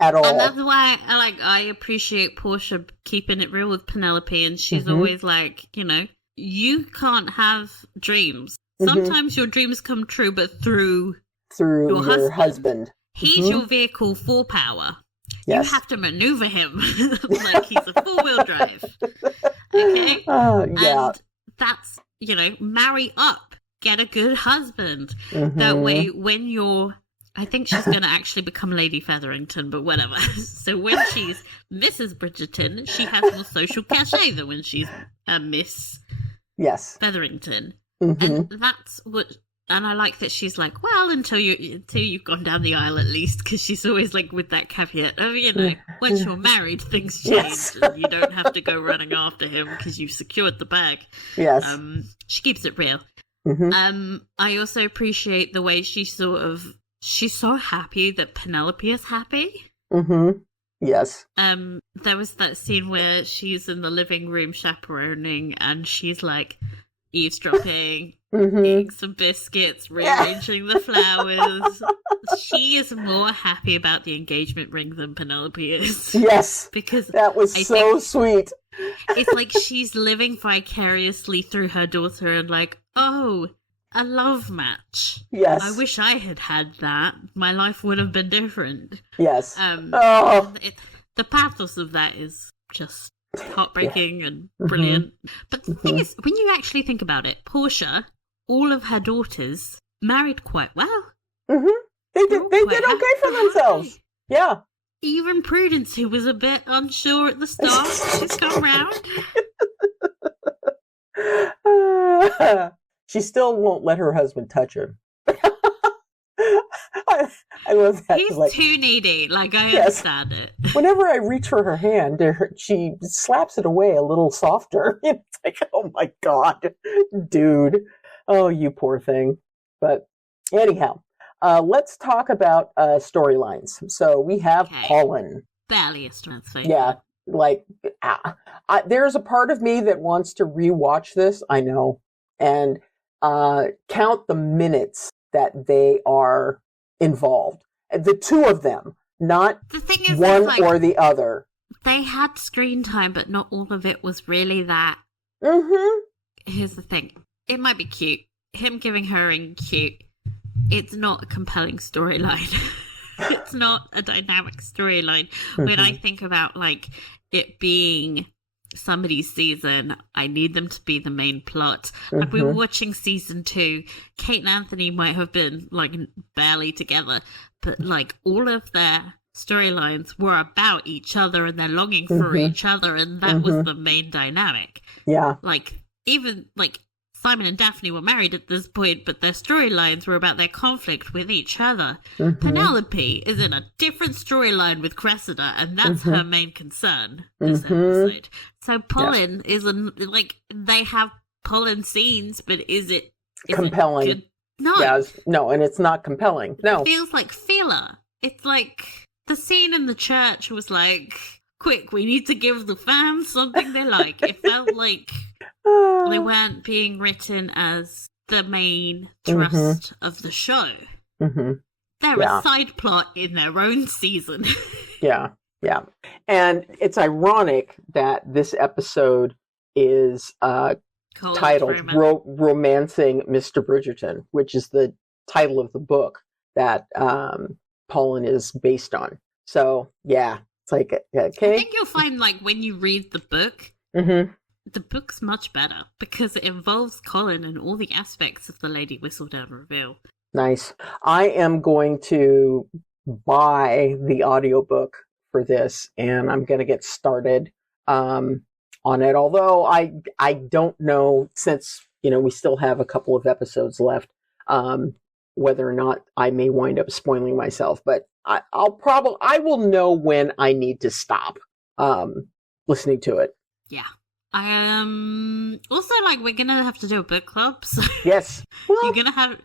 at all. And that's why I appreciate Portia keeping it real with Penelope, and she's always like, you can't have dreams. Sometimes your dreams come true, but through your husband. He's your vehicle for power. Yes. You have to maneuver him like he's a 4-wheel drive. Okay? Yeah. And that's, marry up. Get a good husband. That way, when you're... I think she's going to actually become Lady Featherington, but whatever. So when she's Mrs. Bridgerton, she has more social cachet than when she's Miss Featherington. And that's what... And I like that she's like, well, until you've gone down the aisle at least, because she's always like with that caveat of, once you're married, things change. Yes. And you don't have to go running after him because you've secured the bag. Yes. She keeps it real. I also appreciate the way she's so happy that Penelope is happy. Yes. There was that scene where she's in the living room chaperoning and she's like eavesdropping, eating some biscuits, rearranging the flowers. She is more happy about the engagement ring than Penelope is. Yes. Because that was so sweet. It's like she's living vicariously through her daughter and like, oh, a love match. Yes. I wish I had had that. My life would have been different. Yes. The pathos of that is just heartbreaking and brilliant. But the thing is, when you actually think about it, Portia, all of her daughters married quite well. They did okay for themselves. Yeah. Even Prudence, who was a bit unsure at the start, she's come round. She still won't let her husband touch her. I love that. He's too needy. Like, I understand it. Whenever I reach for her hand, she slaps it away a little softer. It's like, oh my God, dude. Oh, you poor thing. But anyhow, let's talk about storylines. So we have Colin. Barely a strength thing. Yeah. Like, there's a part of me that wants to rewatch this, I know, and count the minutes that they are involved. The two of them, not the thing is, one or the other. They had screen time, but not all of it was really that. Here's the thing. It might be cute. Him giving her a ring, cute. It's not a compelling storyline. It's not a dynamic storyline. When I think about, like, it being somebody's season, I need them to be the main plot. Like, we were watching season 2. Kate and Anthony might have been like barely together, but like all of their storylines were about each other and their longing for each other, and that was the main dynamic. Yeah. Like, even like Simon and Daphne were married at this point, but their storylines were about their conflict with each other. Penelope is in a different storyline with Cressida, and that's her main concern this episode. So Pollen isn't, like, they have Pollen scenes, but is it compelling? It good? No. Yes. No, and it's not compelling. No. It feels like filler. It's like the scene in the church was like, quick, we need to give the fans something they like. It felt like they weren't being written as the main thrust of the show. They're a side plot in their own season. Yeah. And it's ironic that this episode is titled Romancing Mr. Bridgerton, which is the title of the book that Pollen is based on. So, yeah, it's like, okay. I think you'll find, like, when you read the book, the book's much better because it involves Colin and all the aspects of the Lady Whistledown reveal. Nice. I am going to buy the audiobook for this, and I'm going to get started on it. Although I don't know, since we still have a couple of episodes left, whether or not I may wind up spoiling myself. But I will know when I need to stop listening to it. Yeah. Also, like, we're gonna have to do a book club. So yes. Well, you're gonna have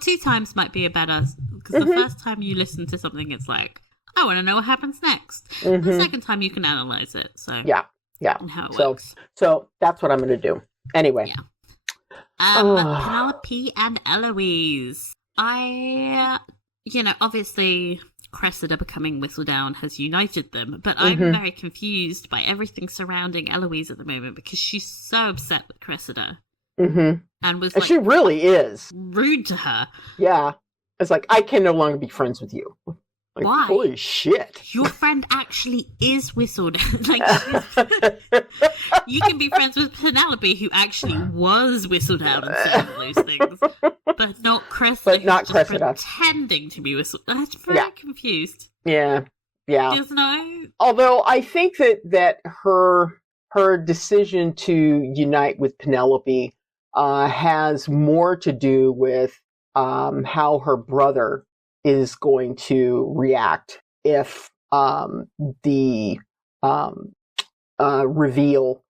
2 times might be a better, because the first time you listen to something, it's like, I want to know what happens next. The second time you can analyze it. So Yeah. and how it works. So that's what I'm going to do. Anyway. Yeah. Penelope and Eloise. Obviously Cressida becoming Whistledown has united them, but I'm very confused by everything surrounding Eloise at the moment because she's so upset with Cressida. And was she really is rude to her. Yeah. It's like, I can no longer be friends with you. Like, why? Holy shit. Your friend actually is Whistledown. You can be friends with Penelope, who actually was Whistledown and said all those things, but not Cressida. But not Cressida. Pretending to be Whistledown. I'm very confused. Yeah. There's no... Although I think that her decision to unite with Penelope has more to do with how her brother is going to react if the reveal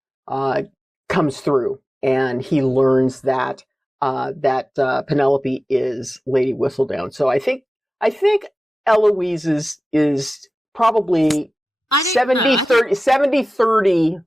comes through and he learns that Penelope is Lady Whistledown. So I think Eloise is probably 70-30.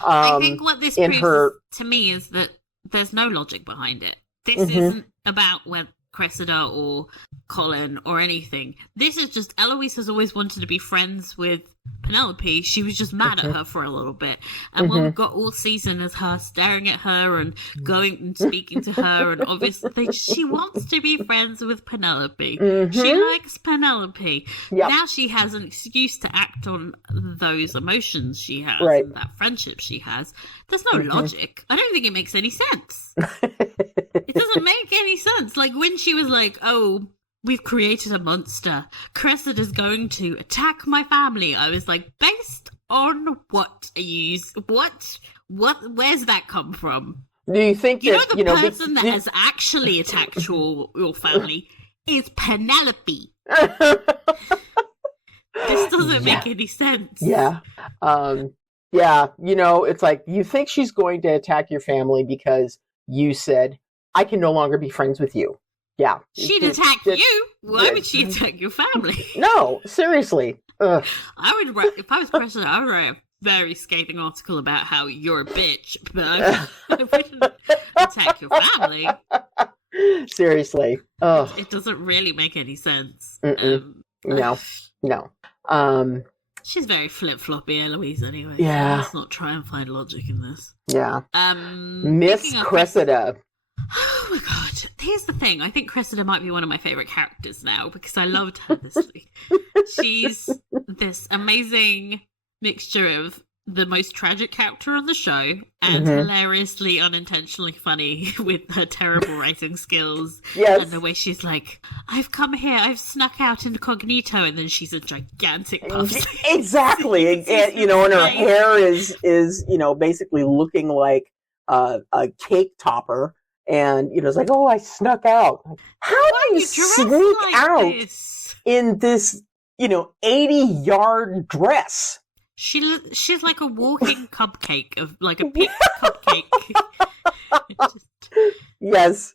I think what this proves to me is that there's no logic behind it. This isn't about whether Cressida or Colin or anything. This is just Eloise has always wanted to be friends with Penelope. She was just mad at her for a little bit. And what we've got all season is her staring at her and going and speaking to her, and obviously she wants to be friends with Penelope. She likes Penelope. Yep. Now she has an excuse to act on those emotions she has and that friendship she has. There's no logic. I don't think it makes any sense. It doesn't make any sense. Like when she was like, oh, we've created a monster. Cressida's going to attack my family. I was like, based on what are you... What? Where's that come from? Do you think the person that has actually attacked your family is Penelope? This doesn't make any sense. Yeah. It's like, you think she's going to attack your family because you said, I can no longer be friends with you. Yeah. She'd attack you. Why would she attack your family? No, seriously. Ugh. If I was Cressida, I would write a very scathing article about how you're a bitch, but I wouldn't attack your family. Seriously. Ugh. It doesn't really make any sense. No. She's very flip-floppy, Eloise, anyway. Yeah. So let's not try and find logic in this. Yeah. Miss Cressida. Oh my god. Here's the thing. I think Cressida might be one of my favourite characters now because I loved her this week. She's this amazing mixture of the most tragic character on the show and hilariously unintentionally funny with her terrible writing skills. Yes. And the way she's like, I've come here, I've snuck out incognito, and then she's a gigantic puff. Exactly. and her hair is basically looking like a cake topper. And, it's like, oh, I snuck out. How do you sneak out in this, 80-yard dress? She's like a walking cupcake of like a pink cupcake. Yes.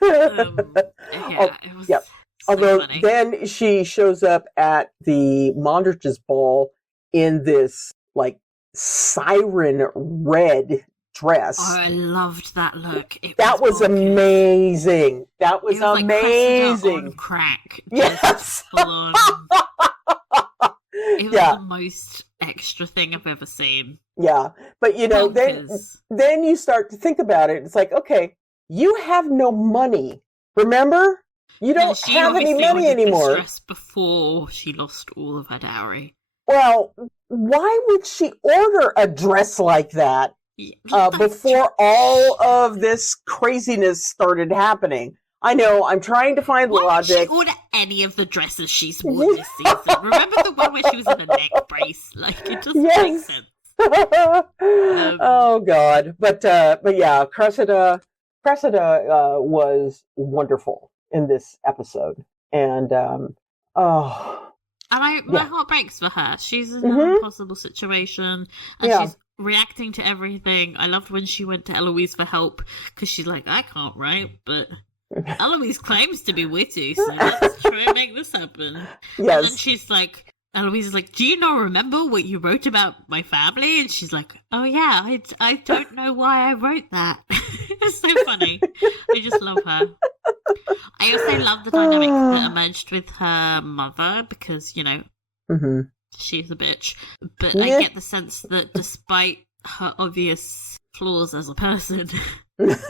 It was so Although funny. then she shows up at the Mondrich's ball in this like siren red dress. Oh, I loved that look. That was amazing. That was amazing. Like Cressida on crack. Yes. Full on. It was the most extra thing I've ever seen. Yeah. But then you start to think about it. It's like, okay, you have no money. Remember? You don't have any money anymore. Before she lost all of her dowry. Well, why would she order a dress like that before all of this craziness started happening? I know, I'm trying to find logic. Why did she order any of the dresses she's worn this season? Remember the one where she was in a neck brace? Like, it doesn't make sense. Oh, God. But yeah, Cressida was wonderful in this episode. And, my heart breaks for her. She's in an impossible situation, and she's reacting to everything. I loved when she went to Eloise for help, because she's like, I can't write, but Eloise claims to be witty, so let's try and make this happen. Yes. And then she's like, Eloise is like, do you not remember what you wrote about my family? And she's like, oh yeah, I don't know why I wrote that. It's so funny. I just love her. I also love the dynamic that emerged with her mother because, you know, she's a bitch. But I get the sense that despite her obvious flaws as a person,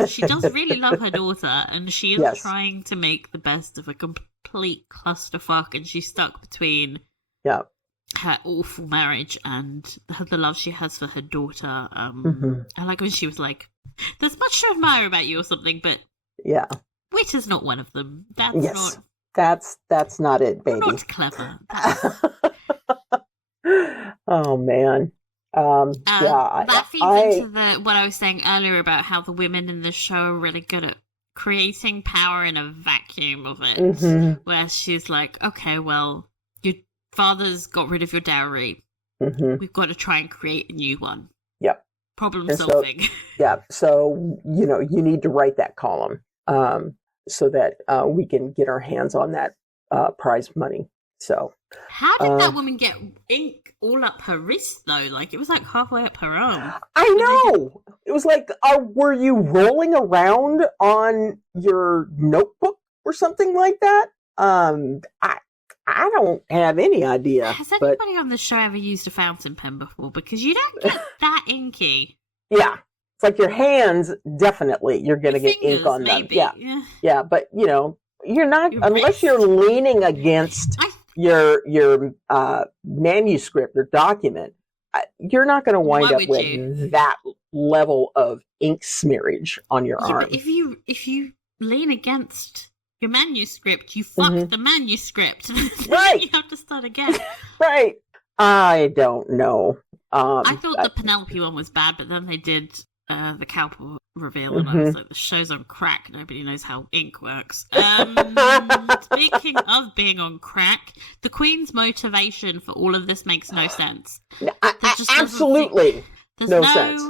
she does really love her daughter, and she is trying to make the best of a complete clusterfuck, and she's stuck between her awful marriage and the love she has for her daughter. I like when she was like, there's much to admire about you or something, but wit is not one of them. That's not it, baby. Not clever. Oh man. That feeds into what I was saying earlier about how the women in this show are really good at creating power in a vacuum of it. Where she's like, okay, well, your father's got rid of your dowry. We've got to try and create a new one. Yep. Problem solving. So, you know, you need to write that column so that we can get our hands on that prize money. So, how did that woman get ink all up her wrist, though? Like, it was like halfway up her arm. I know. It was like, were you rolling around on your notebook or something like that? I don't have any idea. Has anybody on the show ever used a fountain pen before? Because you don't get that inky. Yeah. It's like your hands, definitely, you're going to get ink on maybe. them. Yeah, but, you know, you're not, unless you're leaning against your manuscript or document, you're not going to wind up with that level of ink smearage on your arm. But if you lean against your manuscript, you fuck the manuscript. Right. You have to start again. Right. I don't know. I thought the Penelope one was bad, but then they did the Cowper reveal, and I was like, the show's on crack. Nobody knows how ink works. Speaking of being on crack, the Queen's motivation for all of this makes no sense. Absolutely. There's no sense.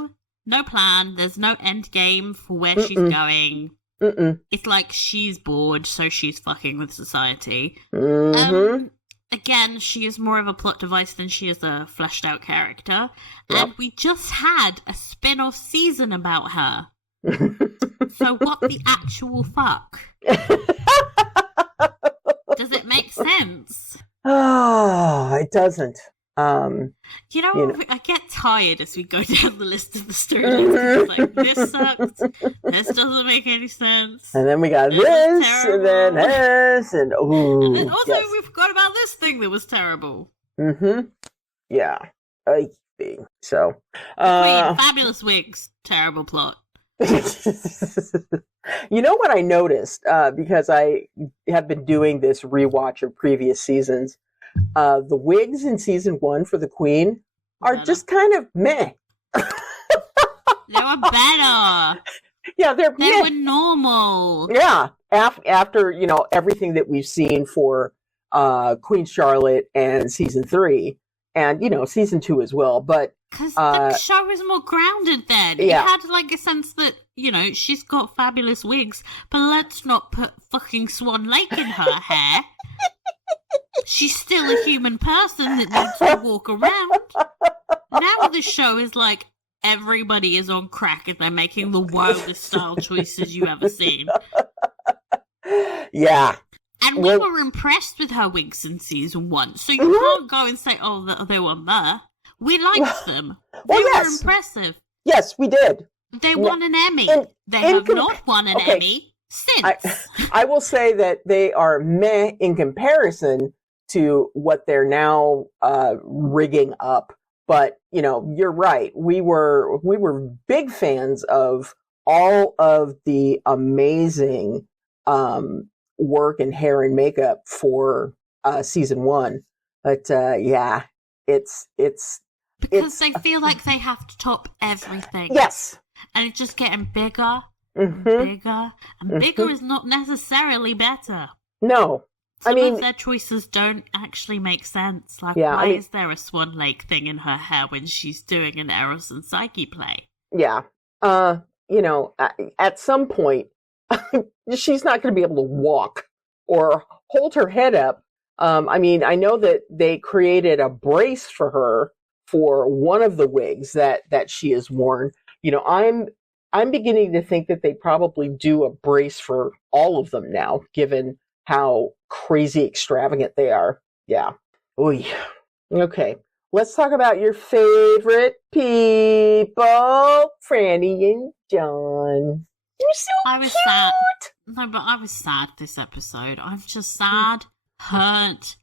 No plan. There's no end game for where she's going. It's like she's bored, so she's fucking with society. Again, she is more of a plot device than she is a fleshed out character. And we just had a spin-off season about her. So what the actual fuck? Does it make sense? Oh, it doesn't. You know, I get tired as we go down the list of the storylines. Like, this sucked. This doesn't make any sense. And then we got this, and then this, and then also we forgot about this thing that was terrible. Yeah. So, Queen, fabulous wigs, terrible plot. You know what I noticed, because I have been doing this rewatch of previous seasons, the wigs in season 1 for the Queen are just kind of meh. They were better. Yeah, they were normal. Yeah, after, you know, everything that we've seen for Queen Charlotte and season 3, and, you know, season 2 as well, but because the show was more grounded then. It had like a sense that, you know, she's got fabulous wigs, but let's not put fucking Swan Lake in her hair. She's still a human person that needs to walk around. Now the show is like everybody is on crack and they're making the wildest style choices you ever seen. Yeah. And we were impressed with her wigs in season 1, so you can't go and say, oh, they were meh. We liked them. They were impressive. Yes, we did. They won an Emmy. They have not won an Emmy since. I will say that they are meh in comparison to what they're now rigging up. But, you know, you're right. We were big fans of all of the amazing work and hair and makeup for season 1. But it's because they feel like they have to top everything. Yes. And it's just getting bigger and bigger. And bigger is not necessarily better. No. Some of their choices don't actually make sense. Like, why is there a Swan Lake thing in her hair when she's doing an Eros and Psyche play? Yeah. You know, at some point, she's not going to be able to walk or hold her head up. I mean, I know that they created a brace for her for one of the wigs that she has worn. You know, I'm beginning to think that they probably do a brace for all of them now, given how crazy extravagant they are. Yeah. Oy. Okay. Let's talk about your favorite people, Franny and John. You're so I was cute. sad. No, but I was sad this episode. I'm just sad, hurt,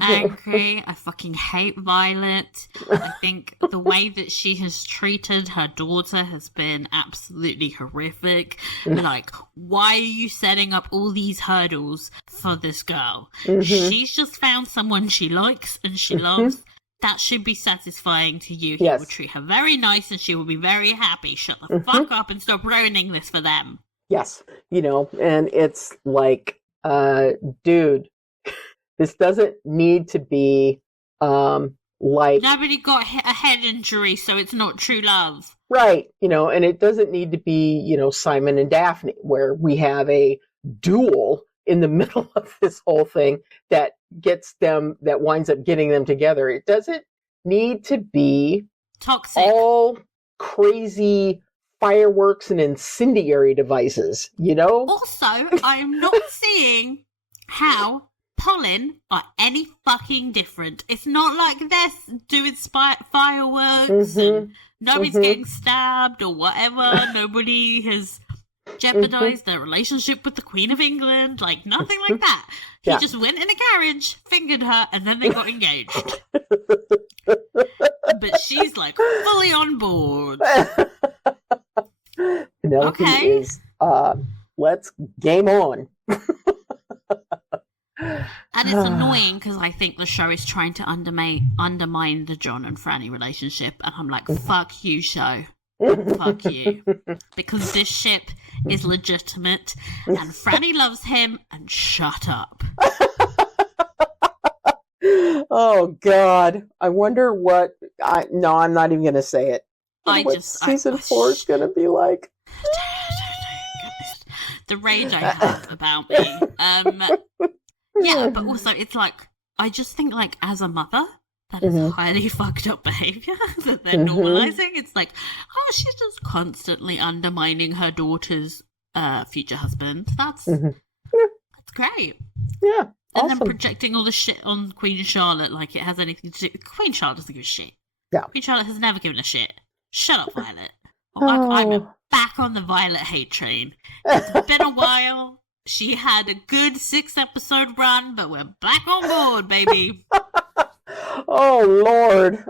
angry. I fucking hate Violet. I think the way that she has treated her daughter has been absolutely horrific. Like, why are you setting up all these hurdles for this girl? She's just found someone she likes and she loves. That should be satisfying to you. He will treat her very nice and she will be very happy. Shut the fuck up and stop ruining this for them. Yes. You know, and it's like, dude, this doesn't need to be like... Nobody got a head injury, so it's not true love. Right. You know, and it doesn't need to be, you know, Simon and Daphne, where we have a duel in the middle of this whole thing that winds up getting them together. It doesn't need to be toxic, all crazy fireworks and incendiary devices, you know? Also, I'm not seeing how Colin are any fucking different. It's not like they're doing fireworks and nobody's getting stabbed or whatever. Nobody has jeopardized their relationship with the Queen of England. Like, nothing like that. He just went in a carriage, fingered her, and then they got engaged. But she's, like, fully on board. Penelope is, let's game on. And it's annoying because I think the show is trying to undermine the John and Franny relationship, and I'm like, fuck you, show. Fuck you. Because this ship is legitimate, and Franny loves him, and shut up. Oh, God. I wonder what... No, I'm not even going to say it. Season 4 is going to be like. The rage I have about me. Yeah, but also it's like, I just think like as a mother, that is highly fucked up behaviour that they're normalising. It's like, oh, she's just constantly undermining her daughter's future husband. That's great. Yeah, and then projecting all the shit on Queen Charlotte like it has anything to do. Queen Charlotte doesn't give a shit. Yeah. Queen Charlotte has never given a shit. Shut up, Violet. I'm back on the Violet hate train. It's been a while. She had a good 6-episode run, but we're back on board, baby. Oh, Lord.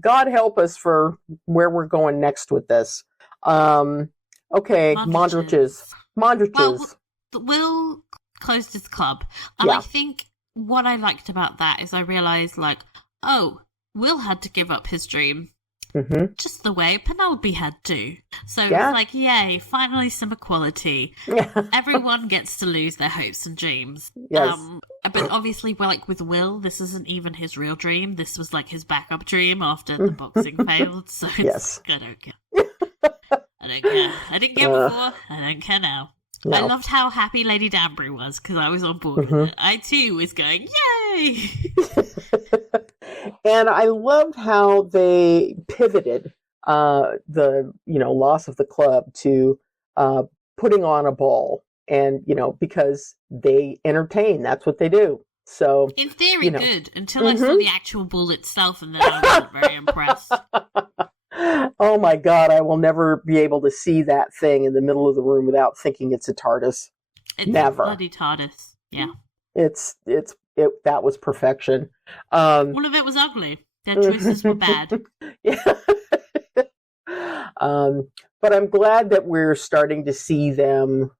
God help us for where we're going next with this. Okay, Mondriches. Well, we'll close this club. And I think what I liked about that is I realised, like, oh, Will had to give up his dream. Just the way Penelope had to. So it's like, yay, finally some equality. Everyone gets to lose their hopes and dreams. Yes. But obviously, like with Will, this isn't even his real dream. This was like his backup dream after the boxing failed. So it's, I don't care. I don't care. I didn't care before. I don't care now. No. I loved how happy Lady Danbury was because I was on board with it. I too was going, yay! And I loved how they pivoted the loss of the club to putting on a ball, and because they entertain. That's what they do. So in theory, good until I saw the actual ball itself, and then I wasn't very impressed. Oh my God, I will never be able to see that thing in the middle of the room without thinking it's a TARDIS. It's never. A bloody TARDIS. Yeah. That was perfection. All of it was ugly. Their choices were bad. Yeah. But I'm glad that we're starting to see them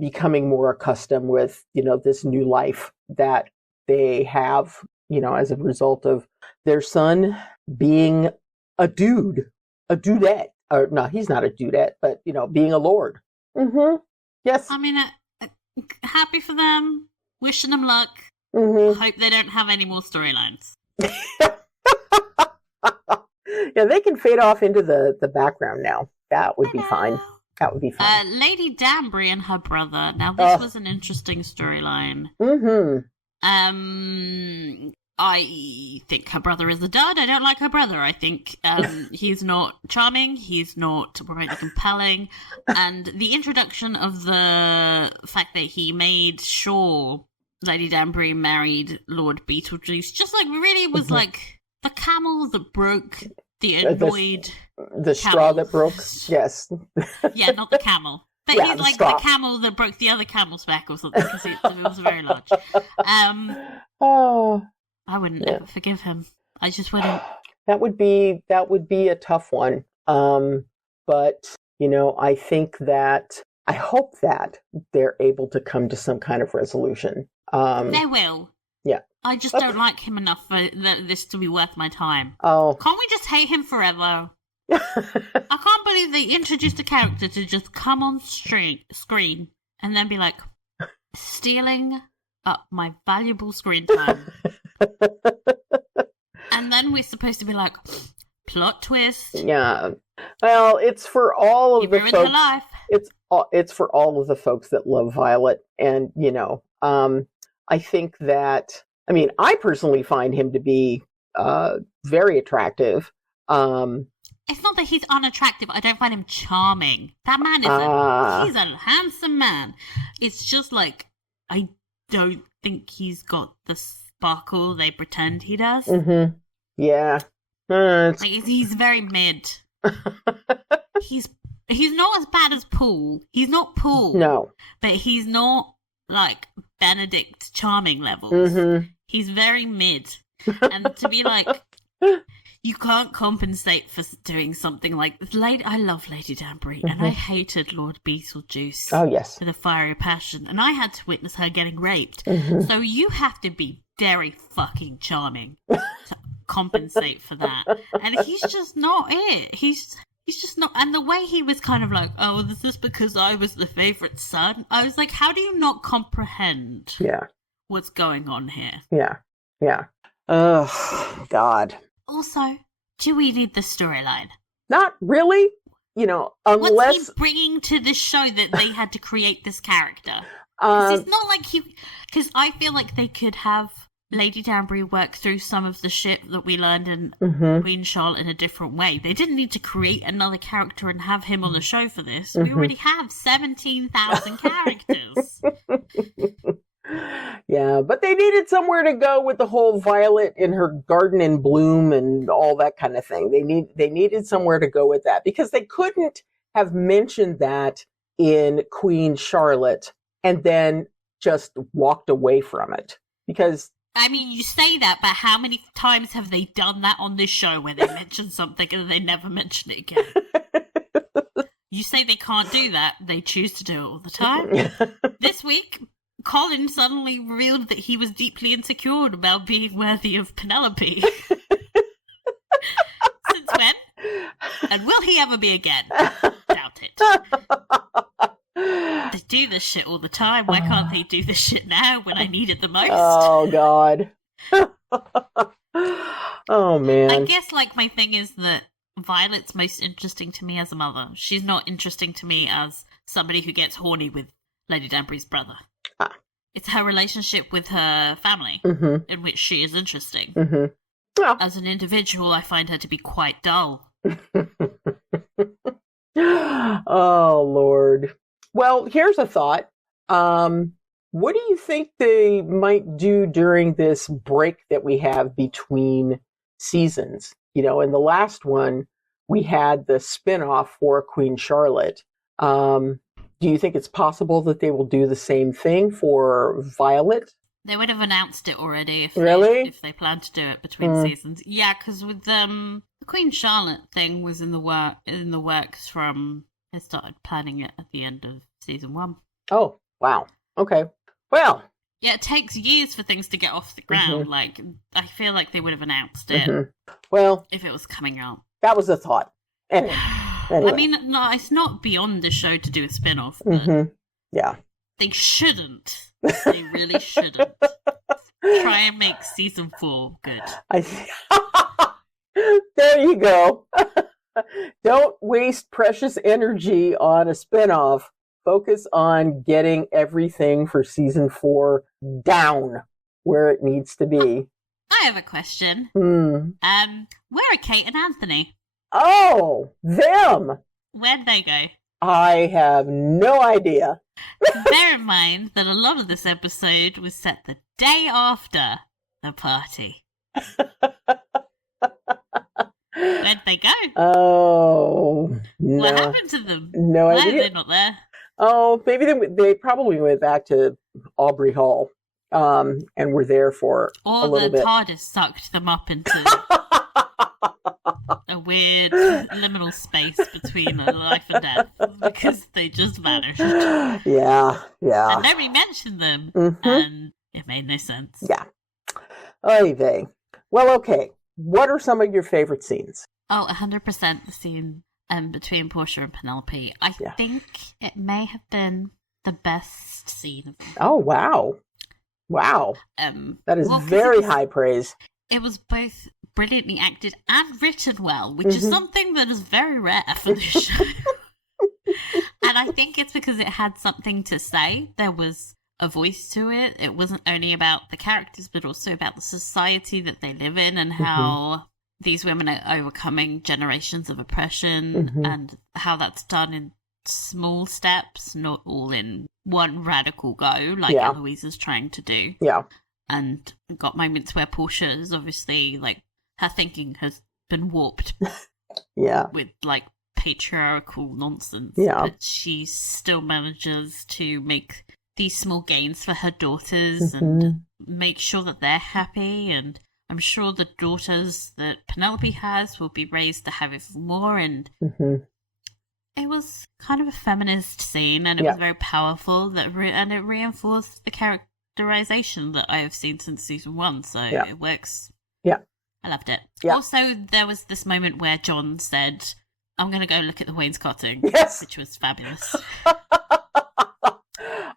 becoming more accustomed with, this new life that they have, as a result of their son being a dudette. Or no, he's not a dudette, but, being a lord. Yes. I mean, happy for them. Wishing them luck. Hope they don't have any more storylines. Yeah, they can fade off into the background now. That would be fine. That would be fun. Lady Danbury and her brother. Now, this was an interesting storyline. Mm-hmm. I think her brother is a dud. I don't like her brother. I think he's not charming. He's not remotely compelling. And the introduction of the fact that he made sure Lady Danbury married Lord Beetlejuice just like really was like the camel that broke the annoyed the straw that broke. Yes. Yeah, not the camel. But Yeah, he's like straw. the camel that broke the other camel's back or something because it was very large. Oh, I wouldn't ever forgive him. I just wouldn't. that would be a tough one. But I hope that they're able to come to some kind of resolution. They will. Yeah. I just don't like him enough for this to be worth my time. Oh. Can't we just hate him forever? I can't believe they introduced a character to just come on screen and then be like, stealing up my valuable screen time. And then we're supposed to be like, plot twist. Yeah. Well, it's for all of the ruined folks. her life. It's for all of the folks that love Violet, and I think that. I mean, I personally find him to be very attractive. It's not that he's unattractive. I don't find him charming. That man he's a handsome man. It's just like, I don't think he's got the sparkle they pretend he does. Mm-hmm. Yeah. He's very mid. He's not as bad as Paul. He's not Paul. No. But he's not like Benedict charming levels. Mm-hmm. He's very mid. And to be like, you can't compensate for doing something like I love Lady Danbury, and I hated Lord Beetlejuice. Oh, yes. With a fiery passion, and I had to witness her getting raped. Mm-hmm. So you have to be very fucking charming to compensate for that. And he's just not it. He's just not. And the way he was kind of like, oh, is this because I was the favourite son? I was like, how do you not comprehend what's going on here? Yeah. Yeah. Oh, God. Also, do we need the storyline? Not really. Unless... What's he bringing to this show that they had to create this character? Because it's not like because I feel like they could have Lady Danbury work through some of the shit that we learned in Queen Charlotte in a different way. They didn't need to create another character and have him on the show for this. We already have 17,000 characters. Yeah, but they needed somewhere to go with the whole Violet in her garden in bloom and all that kind of thing. They needed somewhere to go with that because they couldn't have mentioned that in Queen Charlotte and then just walked away from it. Because I mean, you say that, but how many times have they done that on this show where they mention something and they never mention it again? You say they can't do that, they choose to do it all the time. This week, Colin suddenly revealed that he was deeply insecure about being worthy of Penelope. Since when? And will he ever be again? Doubt it. They do this shit all the time. Why can't they do this shit now when I need it the most? Oh, God. Oh, man. I guess, my thing is that Violet's most interesting to me as a mother. She's not interesting to me as somebody who gets horny with Lady Danbury's brother. It's her relationship with her family in which she is interesting. Well. As an individual, I find her to be quite dull. Oh, Lord. Well, here's a thought. What do you think they might do during this break that we have between seasons? In the last one, we had the spinoff for Queen Charlotte. Do you think it's possible that they will do the same thing for Violet? They would have announced it already if they plan to do it between seasons. Yeah, because with the Queen Charlotte thing was in the works from they started planning it at the end of season 1. Oh, wow. Okay. Well. Yeah, it takes years for things to get off the ground. I feel like they would have announced it. Well, if it was coming out. That was a thought. Anyway. I mean, no, it's not beyond the show to do a spin-off. But yeah. They shouldn't. They really shouldn't. Try and make season 4 good. There you go. Don't waste precious energy on a spinoff. Focus on getting everything for season 4 down where it needs to be. I have a question. Where are Kate and Anthony? Oh, them. Where'd they go? I have no idea. Bear in mind that a lot of this episode was set the day after the party. Where'd they go? Oh, no. What happened to them? No Why idea. are they not there? Oh, maybe they probably went back to Aubrey Hall, and were there for a Or little the bit. TARDIS sucked them up into a weird liminal space between life and death because they just vanished. Yeah. And nobody mentioned them, and it made no sense. Yeah. Oy vey. Well, okay. What are some of your favorite scenes? Oh, 100% the scene between Portia and Penelope. I think it may have been the best scene of them. Oh, wow. Wow. That is very high praise. It was both brilliantly acted and written well, which is something that is very rare for this show. And I think it's because it had something to say. There was a voice to it. It wasn't only about the characters, but also about the society that they live in and how these women are overcoming generations of oppression and how that's done in small steps, not all in one radical go, like Eloise is trying to do. Yeah. And got moments where Portia is obviously, like, her thinking has been warped with, like, patriarchal nonsense. Yeah. But she still manages to make these small gains for her daughters and make sure that they're happy. And I'm sure the daughters that Penelope has will be raised to have even more. And it was kind of a feminist scene, and it was very powerful. And it reinforced the characterization that I have seen since season 1. So it works. Yeah, I loved it. Yeah. Also, there was this moment where John said, "I'm going to go look at the wainscoting," which was fabulous.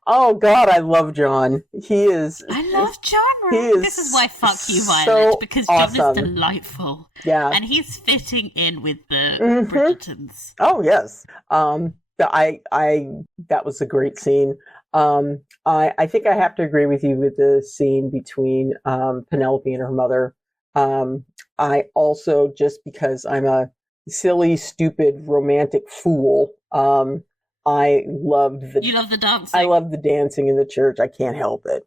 Oh God, I love John. I love John. This is why fuck you, Violet, so because awesome. John is delightful. Yeah, and he's fitting in with the Bridgertons. Oh yes, that was a great scene. I think I have to agree with you with the scene between Penelope and her mother. I also, just because I'm a silly, stupid, romantic fool, I loved You love the dancing. I love the dancing in the church. I can't help it.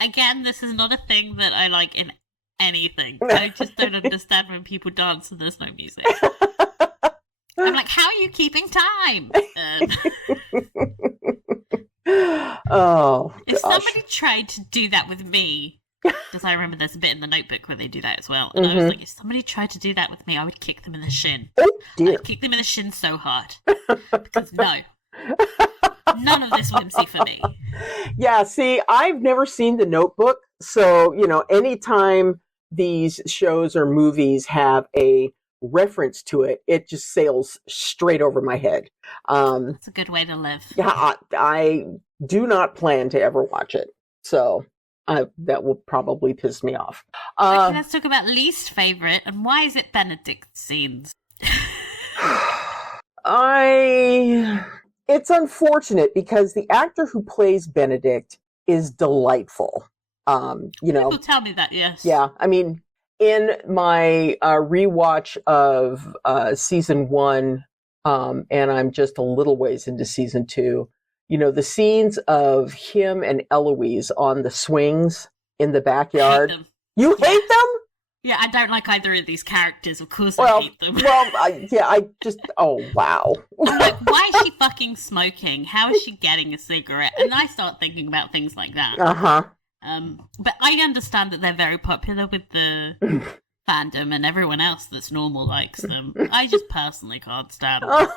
Again, this is not a thing that I like in anything. I just don't understand when people dance and there's no music. I'm like, how are you keeping time? If somebody tried to do that with me, because I remember there's a bit in the Notebook where they do that as well, and I was like, if somebody tried to do that with me, I would kick them in the shin. Oh dear! I'd kick them in the shin so hard because none of this whimsy for me. Yeah, see, I've never seen the Notebook, so anytime these shows or movies have a reference to it, it just sails straight over my head. It's a good way to live. Yeah, I do not plan to ever watch it, so that will probably piss me off. Okay, let's talk about least favorite, and why is it Benedict scenes? It's unfortunate because the actor who plays Benedict is delightful. People tell me that, yes. Yeah, I mean, in my rewatch of season 1, and I'm just a little ways into season 2, the scenes of him and Eloise on the swings in the backyard. I hate them. You hate them? Yeah, I don't like either of these characters. Of course I hate them. Oh, wow. I'm like, why is she fucking smoking? How is she getting a cigarette? And I start thinking about things like that. Uh-huh. But I understand that they're very popular with the fandom, and everyone else that's normal likes them. I just personally can't stand them.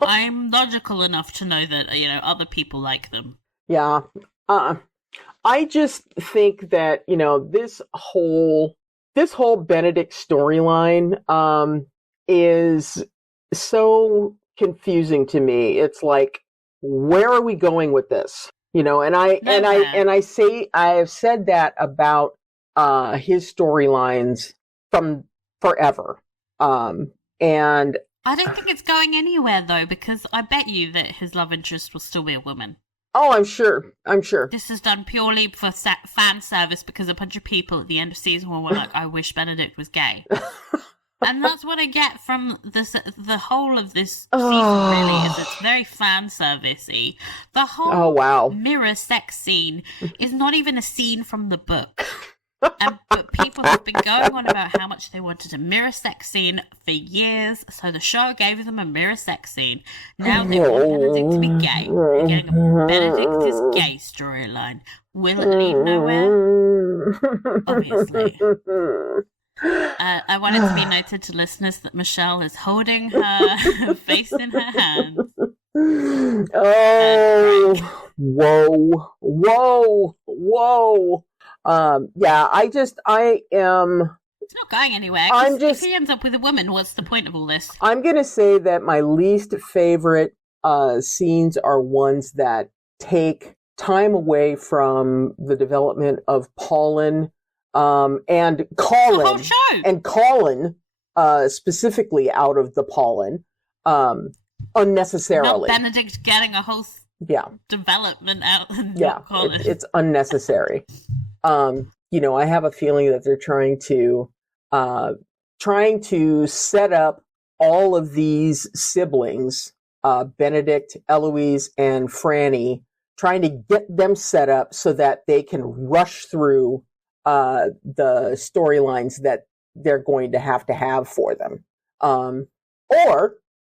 I'm logical enough to know that, other people like them. Yeah. I just think that, this whole Benedict storyline is so confusing to me. It's like, where are we going with this? I have said that about his storylines from forever. And I don't think it's going anywhere, though, because I bet you that his love interest will still be a woman. oh, I'm sure. This is done purely for fan service because a bunch of people at the end of season 1 were like, I wish Benedict was gay. And that's what I get from the whole of this season, really, is it's very fan service-y. The whole mirror sex scene is not even a scene from the book. But people have been going on about how much they wanted a mirror sex scene for years, so the show gave them a mirror sex scene. Now they want Benedict to be gay. They're getting a Benedict is gay storyline. Will it lead nowhere? Obviously. I want it to be noted to listeners that Michelle is holding her face in her hands. Oh, whoa. Yeah, I am. It's not going anywhere. If he ends up with a woman, what's the point of all this? I'm going to say that my least favorite scenes are ones that take time away from the development of Colin and Colin. The whole show. And Colin specifically out of the pollen unnecessarily. Not Benedict getting a whole development out. Colin. It's unnecessary. I have a feeling that they're trying to set up all of these siblings, Benedict, Eloise, and Franny, trying to get them set up so that they can rush through the storylines that they're going to have for them. Or,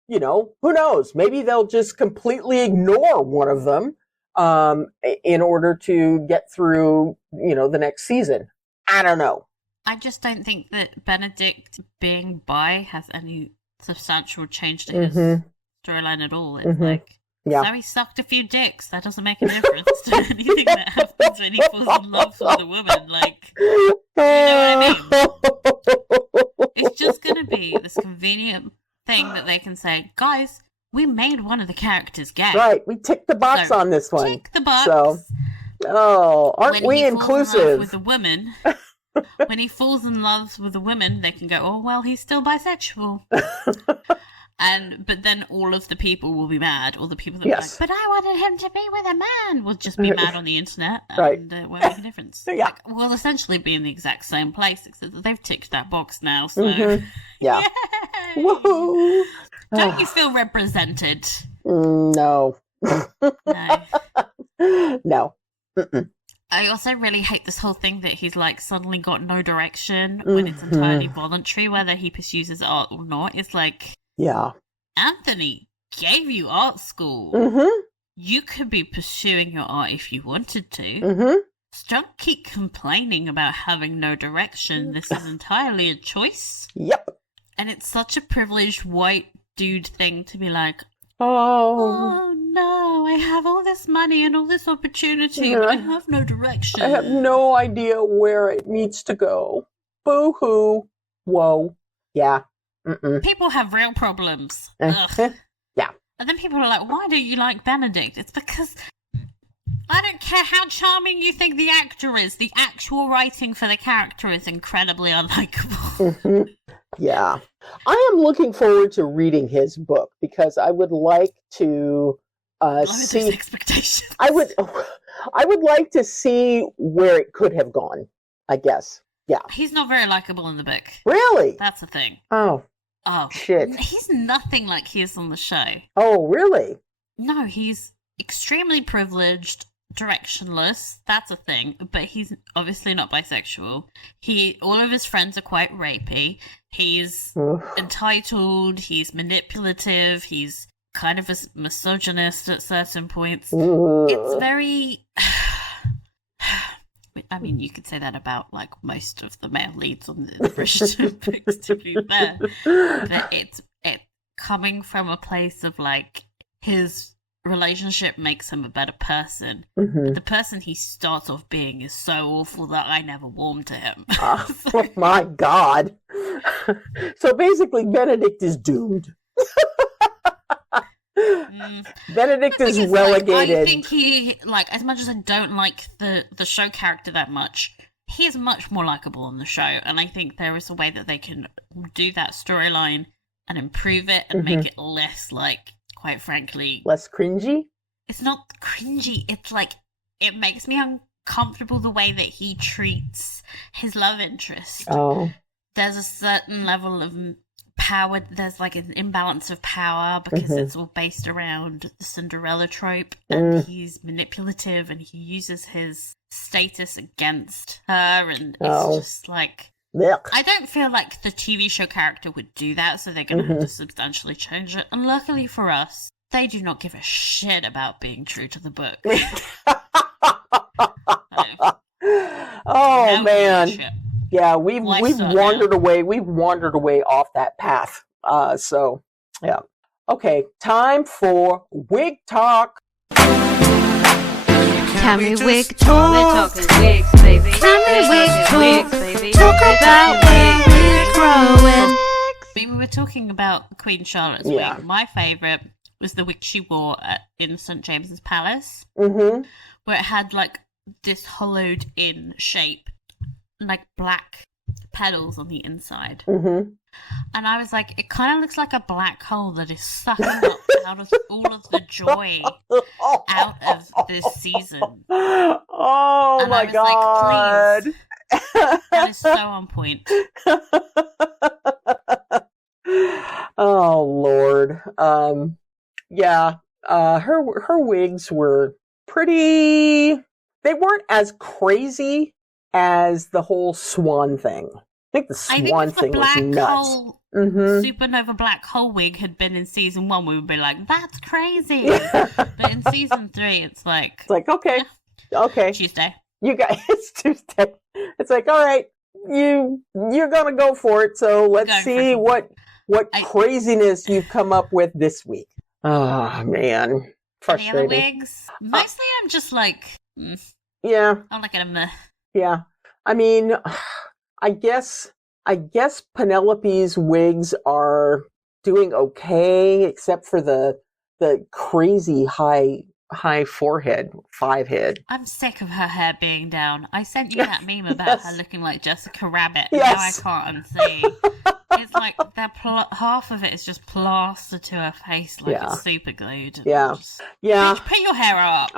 who knows? Maybe they'll just completely ignore one of them in order to get through, the next season. I don't know. I just don't think that Benedict being bi has any substantial change to his storyline at all. It's so he sucked a few dicks. That doesn't make a difference to anything that happens when he falls in love with a woman. You know what I mean? It's just going to be this convenient thing that they can say, guys, we made one of the characters gay. Right, we ticked the box on this one. Tick the box. So, aren't we inclusive? With a woman, when he falls in love with a woman, they can go, oh, well, he's still bisexual. But then all of the people will be mad. All the people that are like, but I wanted him to be with a man, will just be mad on the internet and it won't make a difference. We'll essentially be in the exact same place, except that they've ticked that box now. So, yeah. Woohoo! Don't you feel represented? No. No. Mm-mm. I also really hate this whole thing that he's suddenly got no direction when it's entirely voluntary, whether he pursues his art or not. It's Anthony gave you art school. You could be pursuing your art if you wanted to. So don't keep complaining about having no direction. This is entirely a choice. Yep. And it's such a privileged white dude thing to be like, oh no, I have all this money and all this opportunity, but I have no direction. I have no idea where it needs to go. Boo-hoo. Whoa. Yeah. Mm-mm. People have real problems. Yeah. And then people are like, why don't you like Benedict? It's because I don't care how charming you think the actor is. The actual writing for the character is incredibly unlikable. Yeah. I am looking forward to reading his book because I would like to see expectations. I would like to see where it could have gone, I guess. Yeah. He's not very likable in the book. Really? That's the thing. Oh, shit. He's nothing like he is on the show. Oh, really? No, he's extremely privileged, directionless. That's a thing. But he's obviously not bisexual. All of his friends are quite rapey. He's entitled. He's manipulative. He's kind of a misogynist at certain points. It's very... I mean, you could say that about most of the male leads on the Bridgerton books, to be fair. But it's coming from a place of his relationship makes him a better person. But the person he starts off being is so awful that I never warmed to him. Oh my God! So basically, Benedict is doomed. Benedict is relegated. I think he, as much as I don't like the show character that much, he is much more likable on the show, and I think there is a way that they can do that storyline and improve it and make it less, like, quite frankly... Less cringy? It's not cringy. It's like, it makes me uncomfortable the way that he treats his love interest. Oh. There's a certain level of power. There's like an imbalance of power because it's all based around the Cinderella trope, and he's manipulative and he uses his status against her, and it's just like... Yuck. I don't feel like the TV show character would do that, so they're going to have to substantially change it. And luckily for us, they do not give a shit about being true to the book. Oh man, yeah, we've wandered away. We've wandered away off that path. So yeah, okay, time for wig talk. Can we wig talk? We're talking wigs, baby. Can we wig talk? Baby. Talk about wigs growing. We were talking about Queen Charlotte's wig. My favourite was the wig she wore in St James's Palace, where it had like this hollowed in shape, like black petals on the inside. And I was like, it kind of looks like a black hole that is sucking up out of all of the joy out of this season. Oh and my God. Like, please. That is so on point. Oh Lord. Yeah. Her wigs were pretty... They weren't as crazy as the whole swan thing. I think the swan thing was nuts. Supernova black hole wig had been in season 1, we would be like, that's crazy. But in season 3, it's like, okay, Tuesday. You guys, it's Tuesday. It's like, all right, you're gonna go for it. So let's see what craziness you've come up with this week. Oh man, frustrating. Any other wigs? Mostly, I'm just like, yeah. I'm like a meh. Yeah, I mean, I guess Penelope's wigs are doing okay, except for the crazy high forehead, 5 head. I'm sick of her hair being down. I sent you that meme about her looking like Jessica Rabbit. Yes. Now I can't unsee. It's like half of it is just plastered to her face, like it's super glued. Yeah. Bitch, put your hair up.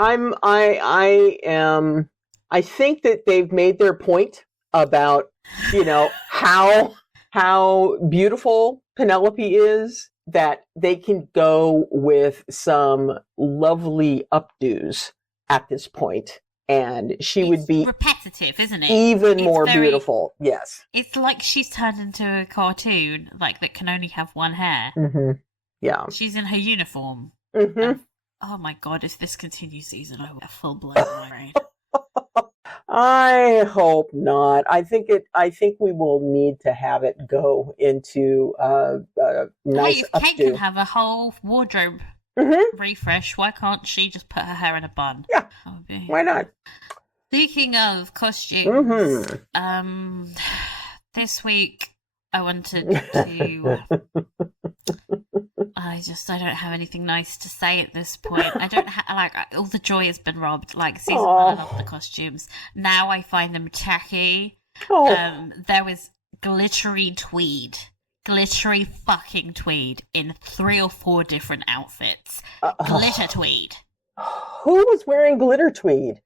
I think that they've made their point about, how beautiful Penelope is, that they can go with some lovely updos at this point, and she would be repetitive, isn't it? Even more beautiful. Yes. It's like she's turned into a cartoon, like that can only have one hair. Yeah. She's in her uniform. Oh my God, if this continues season, I will get a full-blown migraine. I hope not. I think we will need to have it go into nice updo. Kate can have a whole wardrobe refresh. Why can't she just put her hair in a bun? Yeah. Why not? Speaking of costumes, this week I wanted to. I don't have anything nice to say at this point. I don't all the joy has been robbed. Like season 1, I loved the costumes. Now I find them tacky. There was glittery fucking tweed in 3 or 4 different outfits. Glitter tweed. Who was wearing glitter tweed?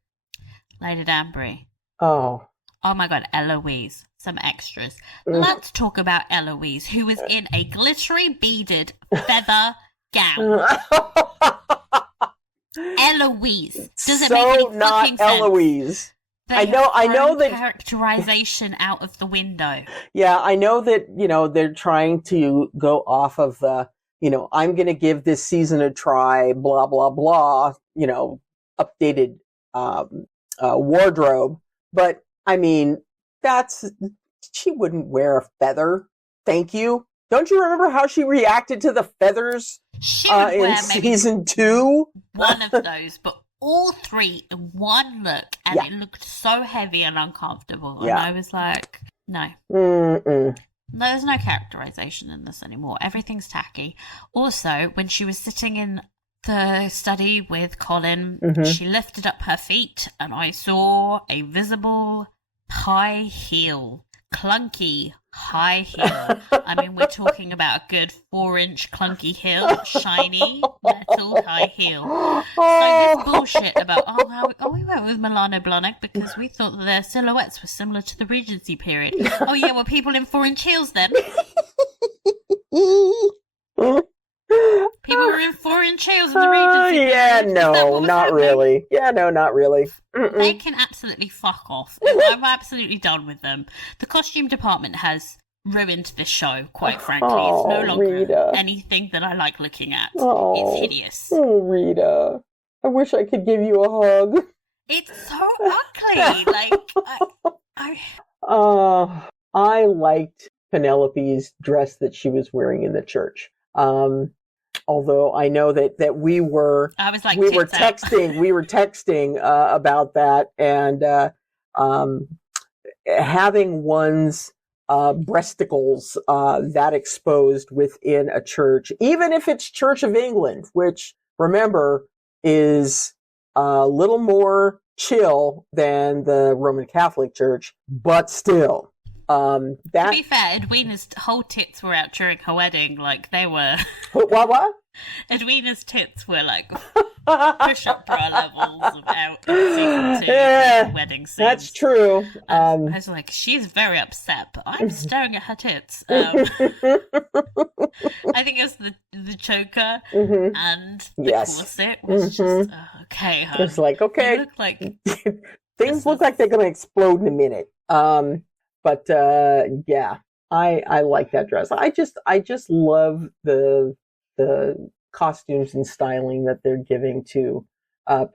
Lady Danbury. Oh my God, Eloise. Some extras. Let's talk about Eloise, who was in a glittery beaded feather gown. Eloise. Does it make any fucking sense? Eloise. I know that characterization out of the window. Yeah, I know that, they're trying to go off of the, I'm going to give this season a try, blah, blah, blah, updated wardrobe. But, I mean, she wouldn't wear a feather. Thank you. Don't you remember how she reacted to the feathers in season 2? One of those, but all 3 in one look, and it looked so heavy and uncomfortable. And I was like, no. There's no characterization in this anymore. Everything's tacky. Also, when she was sitting in the study with Colin, she lifted up her feet, and I saw a visible high heel, clunky high heel. I mean, we're talking about a good 4-inch clunky heel, shiny metal high heel. So this bullshit about we went with Milano Blahnik because we thought that their silhouettes were similar to the Regency period. Oh yeah, were people in 4-inch heels then? People were in 4-inch heels in the Regency period. Yeah, no, not really. Yeah, no, not really. Mm-mm. They can absolutely fuck off. I'm absolutely done with them. The costume department has ruined this show, quite frankly. It's no longer Rita. anything that I like looking at. Oh, It's hideous. Oh, Rita. I wish I could give you a hug. It's so ugly. Like, I liked Penelope's dress that she was wearing in the church. Although I know that we were texting about that, and having one's breasticles that exposed within a church, even if it's Church of England, which remember is a little more chill than the Roman Catholic Church, but still. To be fair, Edwina's whole tits were out during her wedding. Like, they were... What? Edwina's tits were, like, push-up bra levels out in season 2 of the wedding scene. That's true. I was like, she's very upset, but I'm staring at her tits. I think it was the choker and the corset was just, okay, hun. It's like, okay. Look like... Things look like they're going to explode in a minute. But yeah, I like that dress. I just love the costumes and styling that they're giving to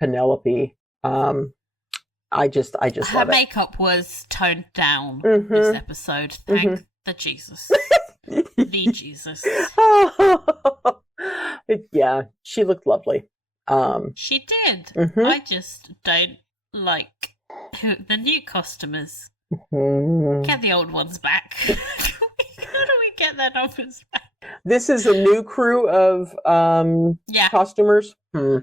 Penelope. I just her love it. makeup was toned down this episode. Thank the Jesus. The Jesus. Yeah, she looked lovely. She did. Mhm. I just don't like the new costumers. Get the old ones back. How do we get their numbers back? This is a new crew of costumers. Yeah.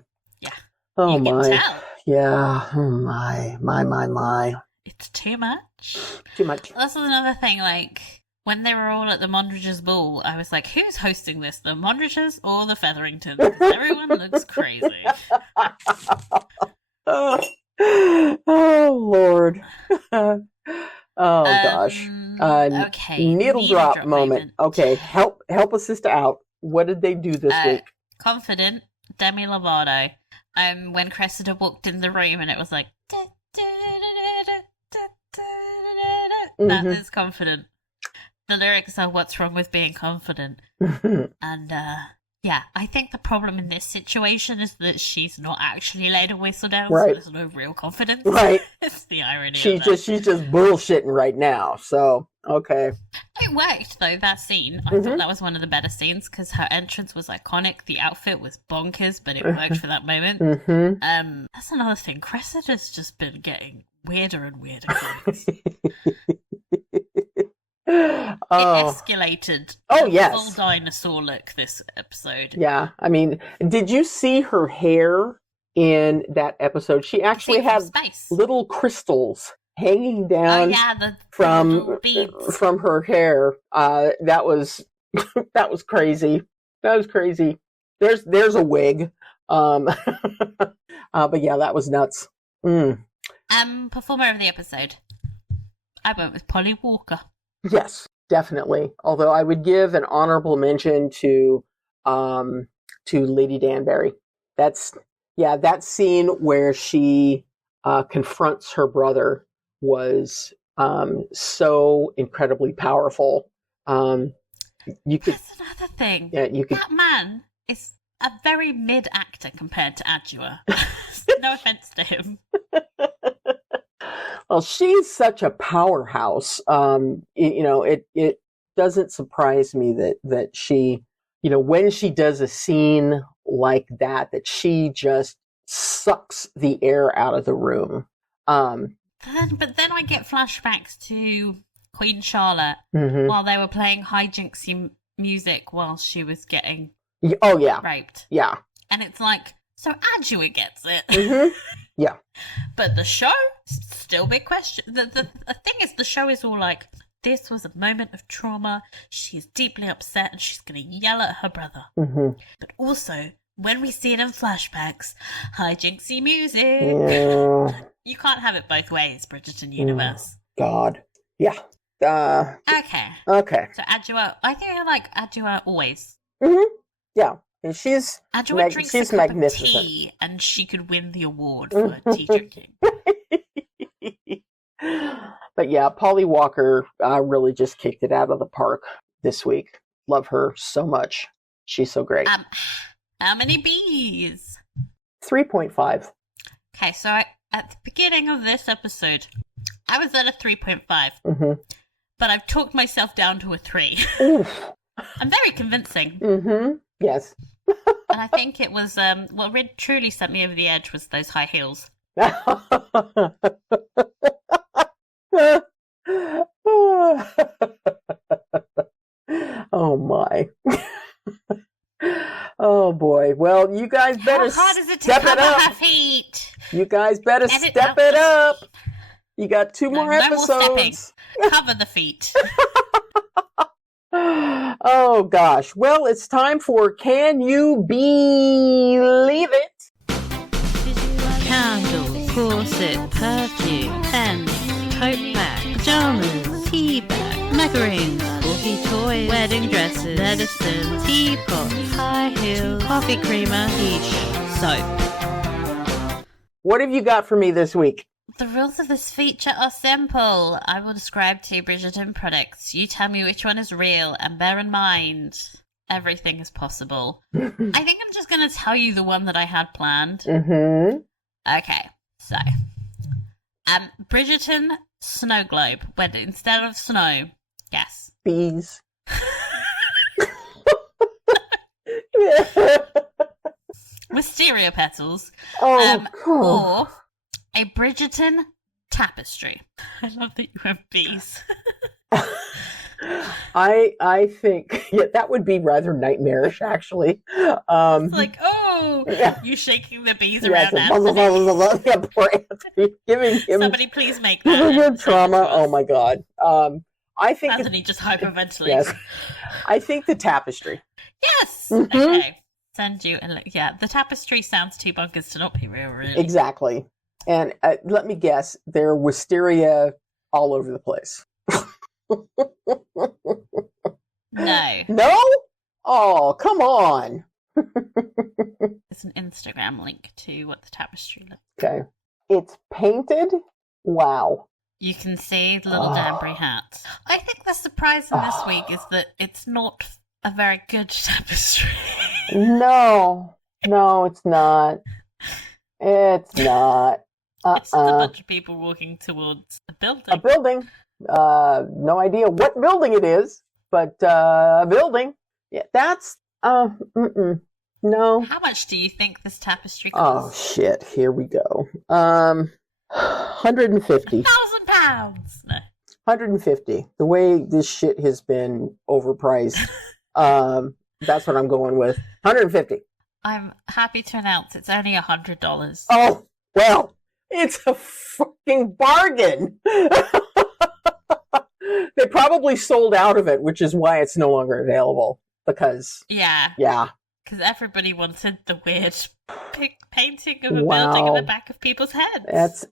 Oh you my. can tell. Yeah. Oh my. It's too much. Too much. That's another thing, like, when they were all at the Mondridge's ball, I was like, who's hosting this? The Mondridges or the Featheringtons? 'Cause everyone looks crazy. Oh Lord. Oh gosh. Okay. Needle drop moment. Okay, help a sister out. What did they do this week? Confident, Demi Lovato. When Cressida walked in the room and it was like that is confident. The lyrics are "What's wrong with being confident?" And yeah, I think the problem in this situation is that she's not actually laid a whistle down, so there's no real confidence. Right. It's the irony. She's just bullshitting right now. So okay. It worked though, that scene. I thought that was one of the better scenes because her entrance was iconic. The outfit was bonkers, but it worked for that moment. That's another thing. Cressida's just been getting weirder and weirder. It escalated. Yes. Full dinosaur look this episode. Yeah, I mean, did you see her hair in that episode? She actually had little crystals hanging down from her hair. That was crazy. That was crazy. There's a wig. But yeah, that was nuts. Performer of the episode. I went with Polly Walker. Yes, definitely. Although I would give an honorable mention to Lady Danbury. That scene where she confronts her brother was so incredibly powerful. That's another thing. Yeah, that man is a very mid actor compared to Adjua. No offense to him. Well, she's such a powerhouse. It doesn't surprise me that she, when she does a scene like that she just sucks the air out of the room. But then I get flashbacks to Queen Charlotte while they were playing hijinksy music while she was getting raped. Yeah. And it's like, so Adjua gets it. Yeah. But the show, still big question. The thing is, the show is all like, this was a moment of trauma. She's deeply upset and she's going to yell at her brother. Mm-hmm. But also, when we see it in flashbacks, hijinksy music. Yeah. You can't have it both ways, Bridgerton universe. God. Yeah. Okay. Okay. So Adjua, I think I like Adjua always. Mm-hmm. Yeah. And she's Drinks she's a cup magnificent. of tea, and she could win the award for tea drinking. But yeah, Polly Walker really just kicked it out of the park this week. Love her so much. She's so great. How many bees? 3.5. Okay, so at the beginning of this episode, I was at a 3.5. Mm-hmm. But I've talked myself down to a 3. Oof. I'm very convincing. Mm-hmm. Yes. And I think it was, what really truly sent me over the edge was those high heels. Oh my. Oh boy. Well, you guys better How hard is it to step it cover up. her feet? You guys better Edit step out it the up. feet. You got 2 more No more stepping. episodes. Cover the feet. Oh gosh. Well, it's time for Can You Believe It? Candles, corset, perfume, pens, tote bag, pajamas, tea bag, macarons, bulky toys, wedding dresses, medicine, teapots, high heels, coffee creamer, quiche, soap. What have you got for me this week? The rules of this feature are simple. I will describe 2 Bridgerton products. You tell me which one is real, and bear in mind, everything is possible. I think I'm just going to tell you the one that I had planned. Mm-hmm. Okay, so Bridgerton snow globe, where instead of snow, guess. Bees. Wisteria petals. Oh, God. Or a Bridgerton tapestry. I love that you have bees. I think that would be rather nightmarish, actually. It's like, yeah. you shaking the bees Yes, around Anthony. yeah, poor Anthony, giving him Somebody please make giving him that. trauma. Oh my God. I think Anthony just hyperventilates. yes. I think the tapestry. Yes. Mhm. Okay. Send you and yeah, the tapestry sounds too bonkers to not be real, really. Exactly. And let me guess, there are wisteria all over the place. No. No? Oh, come on. It's an Instagram link to what the tapestry looks. Okay. It's painted. Wow. You can see the little Danbury hats. I think the surprise in this week is that it's not a very good tapestry. No, it's not. It's not. It's just a bunch of people walking towards a building. A building. No idea what building it is, but a building. Yeah, that's no. How much do you think this tapestry Oh costs? shit! Here we go. 150. £1,000. No. 150. The way this shit has been overpriced, that's what I'm going with. 150. I'm happy to announce it's only $100. Oh well, it's a fucking bargain. They probably sold out of it, which is why it's no longer available. Because Yeah. yeah, Because everybody wanted the weird painting of a Wow. building in the back of people's heads. that's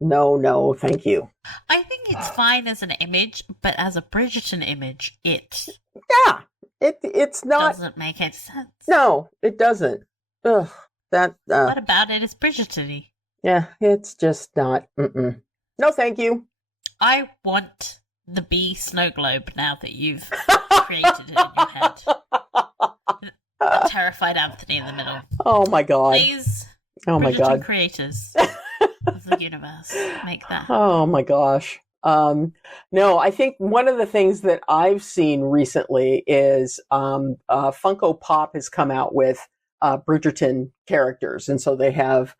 no, thank you. I think it's fine as an image, but as a Bridgerton image, it Yeah, it's not. doesn't make any sense. No, it doesn't. Ugh, that. What about it is Bridgerton-y? Yeah, it's just not. No, thank you. I want the bee snow globe now that you've created it in your head. A terrified Anthony in the middle. Oh my God. Please, Oh my Bridgerton God. creators of the universe, make that. Oh my gosh. No, I think one of the things that I've seen recently is Funko Pop has come out with Bridgerton characters. And so they have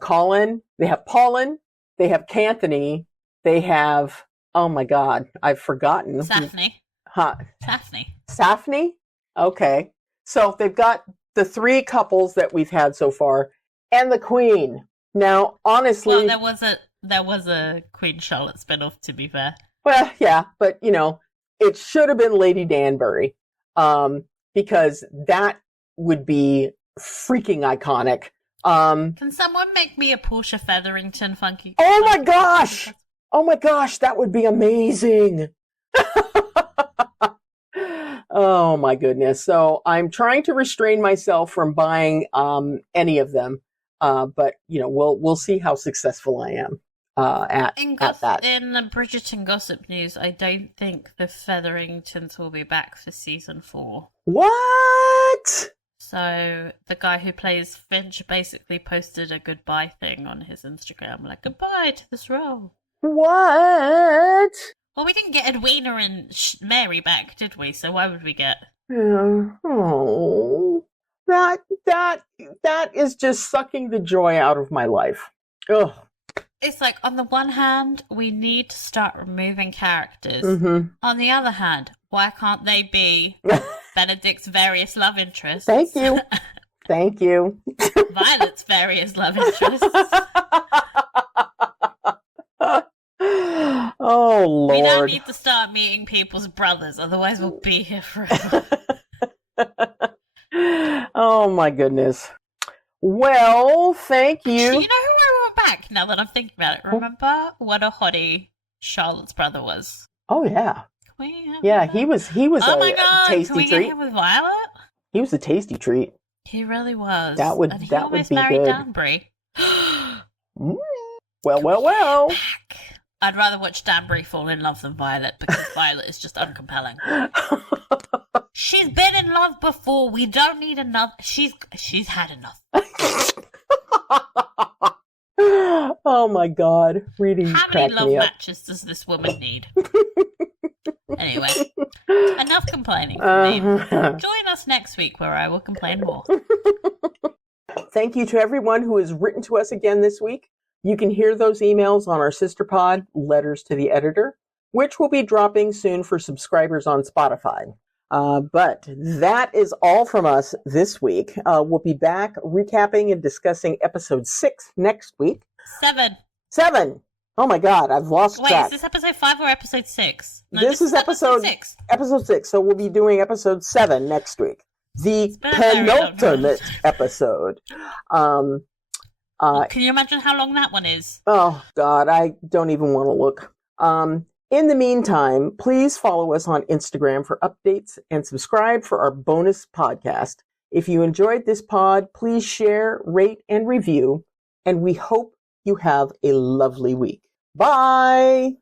Colin, they have Paulin, they have Canthony, they have, oh my God, I've forgotten. Saphne. Huh. Saphne. Saphne? Okay. So they've got the 3 couples that we've had so far and the Queen. Now, honestly, Well, there was a Queen Charlotte spinoff, to be fair. Well, yeah, but it should have been Lady Danbury, because that would be freaking iconic. Can someone make me a Portia Featherington funky? Oh my gosh! Oh my gosh, that would be amazing. Oh my goodness. So I'm trying to restrain myself from buying any of them. But we'll see how successful I am at that. In the Bridgerton gossip news, I don't think the Featheringtons will be back for season 4. What? So the guy who plays Finch basically posted a goodbye thing on his Instagram, like, goodbye to this role. What? Well, we didn't get Edwina and Mary back, did we? So why would we get? Oh, that is just sucking the joy out of my life. Ugh. It's like, on the one hand, we need to start removing characters. Mm-hmm. On the other hand, why can't they be Benedict's various love interests? Thank you. Thank you. Violet's various love interests. Oh, Lord. We now need to start meeting people's brothers, otherwise we'll be here forever. Oh, my goodness. Well, thank you. Actually, you know who I want back, now that I'm thinking about it? Remember what a hottie Charlotte's brother was? Oh, yeah. Yeah, he was oh my a God, tasty can we treat. get him with Violet? He was a tasty treat. He really was. That would and he that almost would be married good. Danbury. Well. I'd rather watch Danbury fall in love than Violet, because Violet is just uncompelling. She's been in love before. We don't need another. She's had enough. Oh my God, really. How many love matches does this woman need? Anyway, enough complaining from me. Join us next week where I will complain more. Thank you to everyone who has written to us again this week. You can hear those emails on our sister pod, Letters to the Editor, which will be dropping soon for subscribers on Spotify. But that is all from us this week. We'll be back recapping and discussing episode 6 next week. 7. Oh my God, I've lost track. Wait, is this episode 5 or episode 6? No, this is episode 6. Episode 6. So we'll be doing episode 7 next week. The penultimate episode. Can you imagine how long that one is? Oh God, I don't even want to look. In the meantime, please follow us on Instagram for updates and subscribe for our bonus podcast. If you enjoyed this pod, please share, rate, and review. And we hope you have a lovely week. Bye.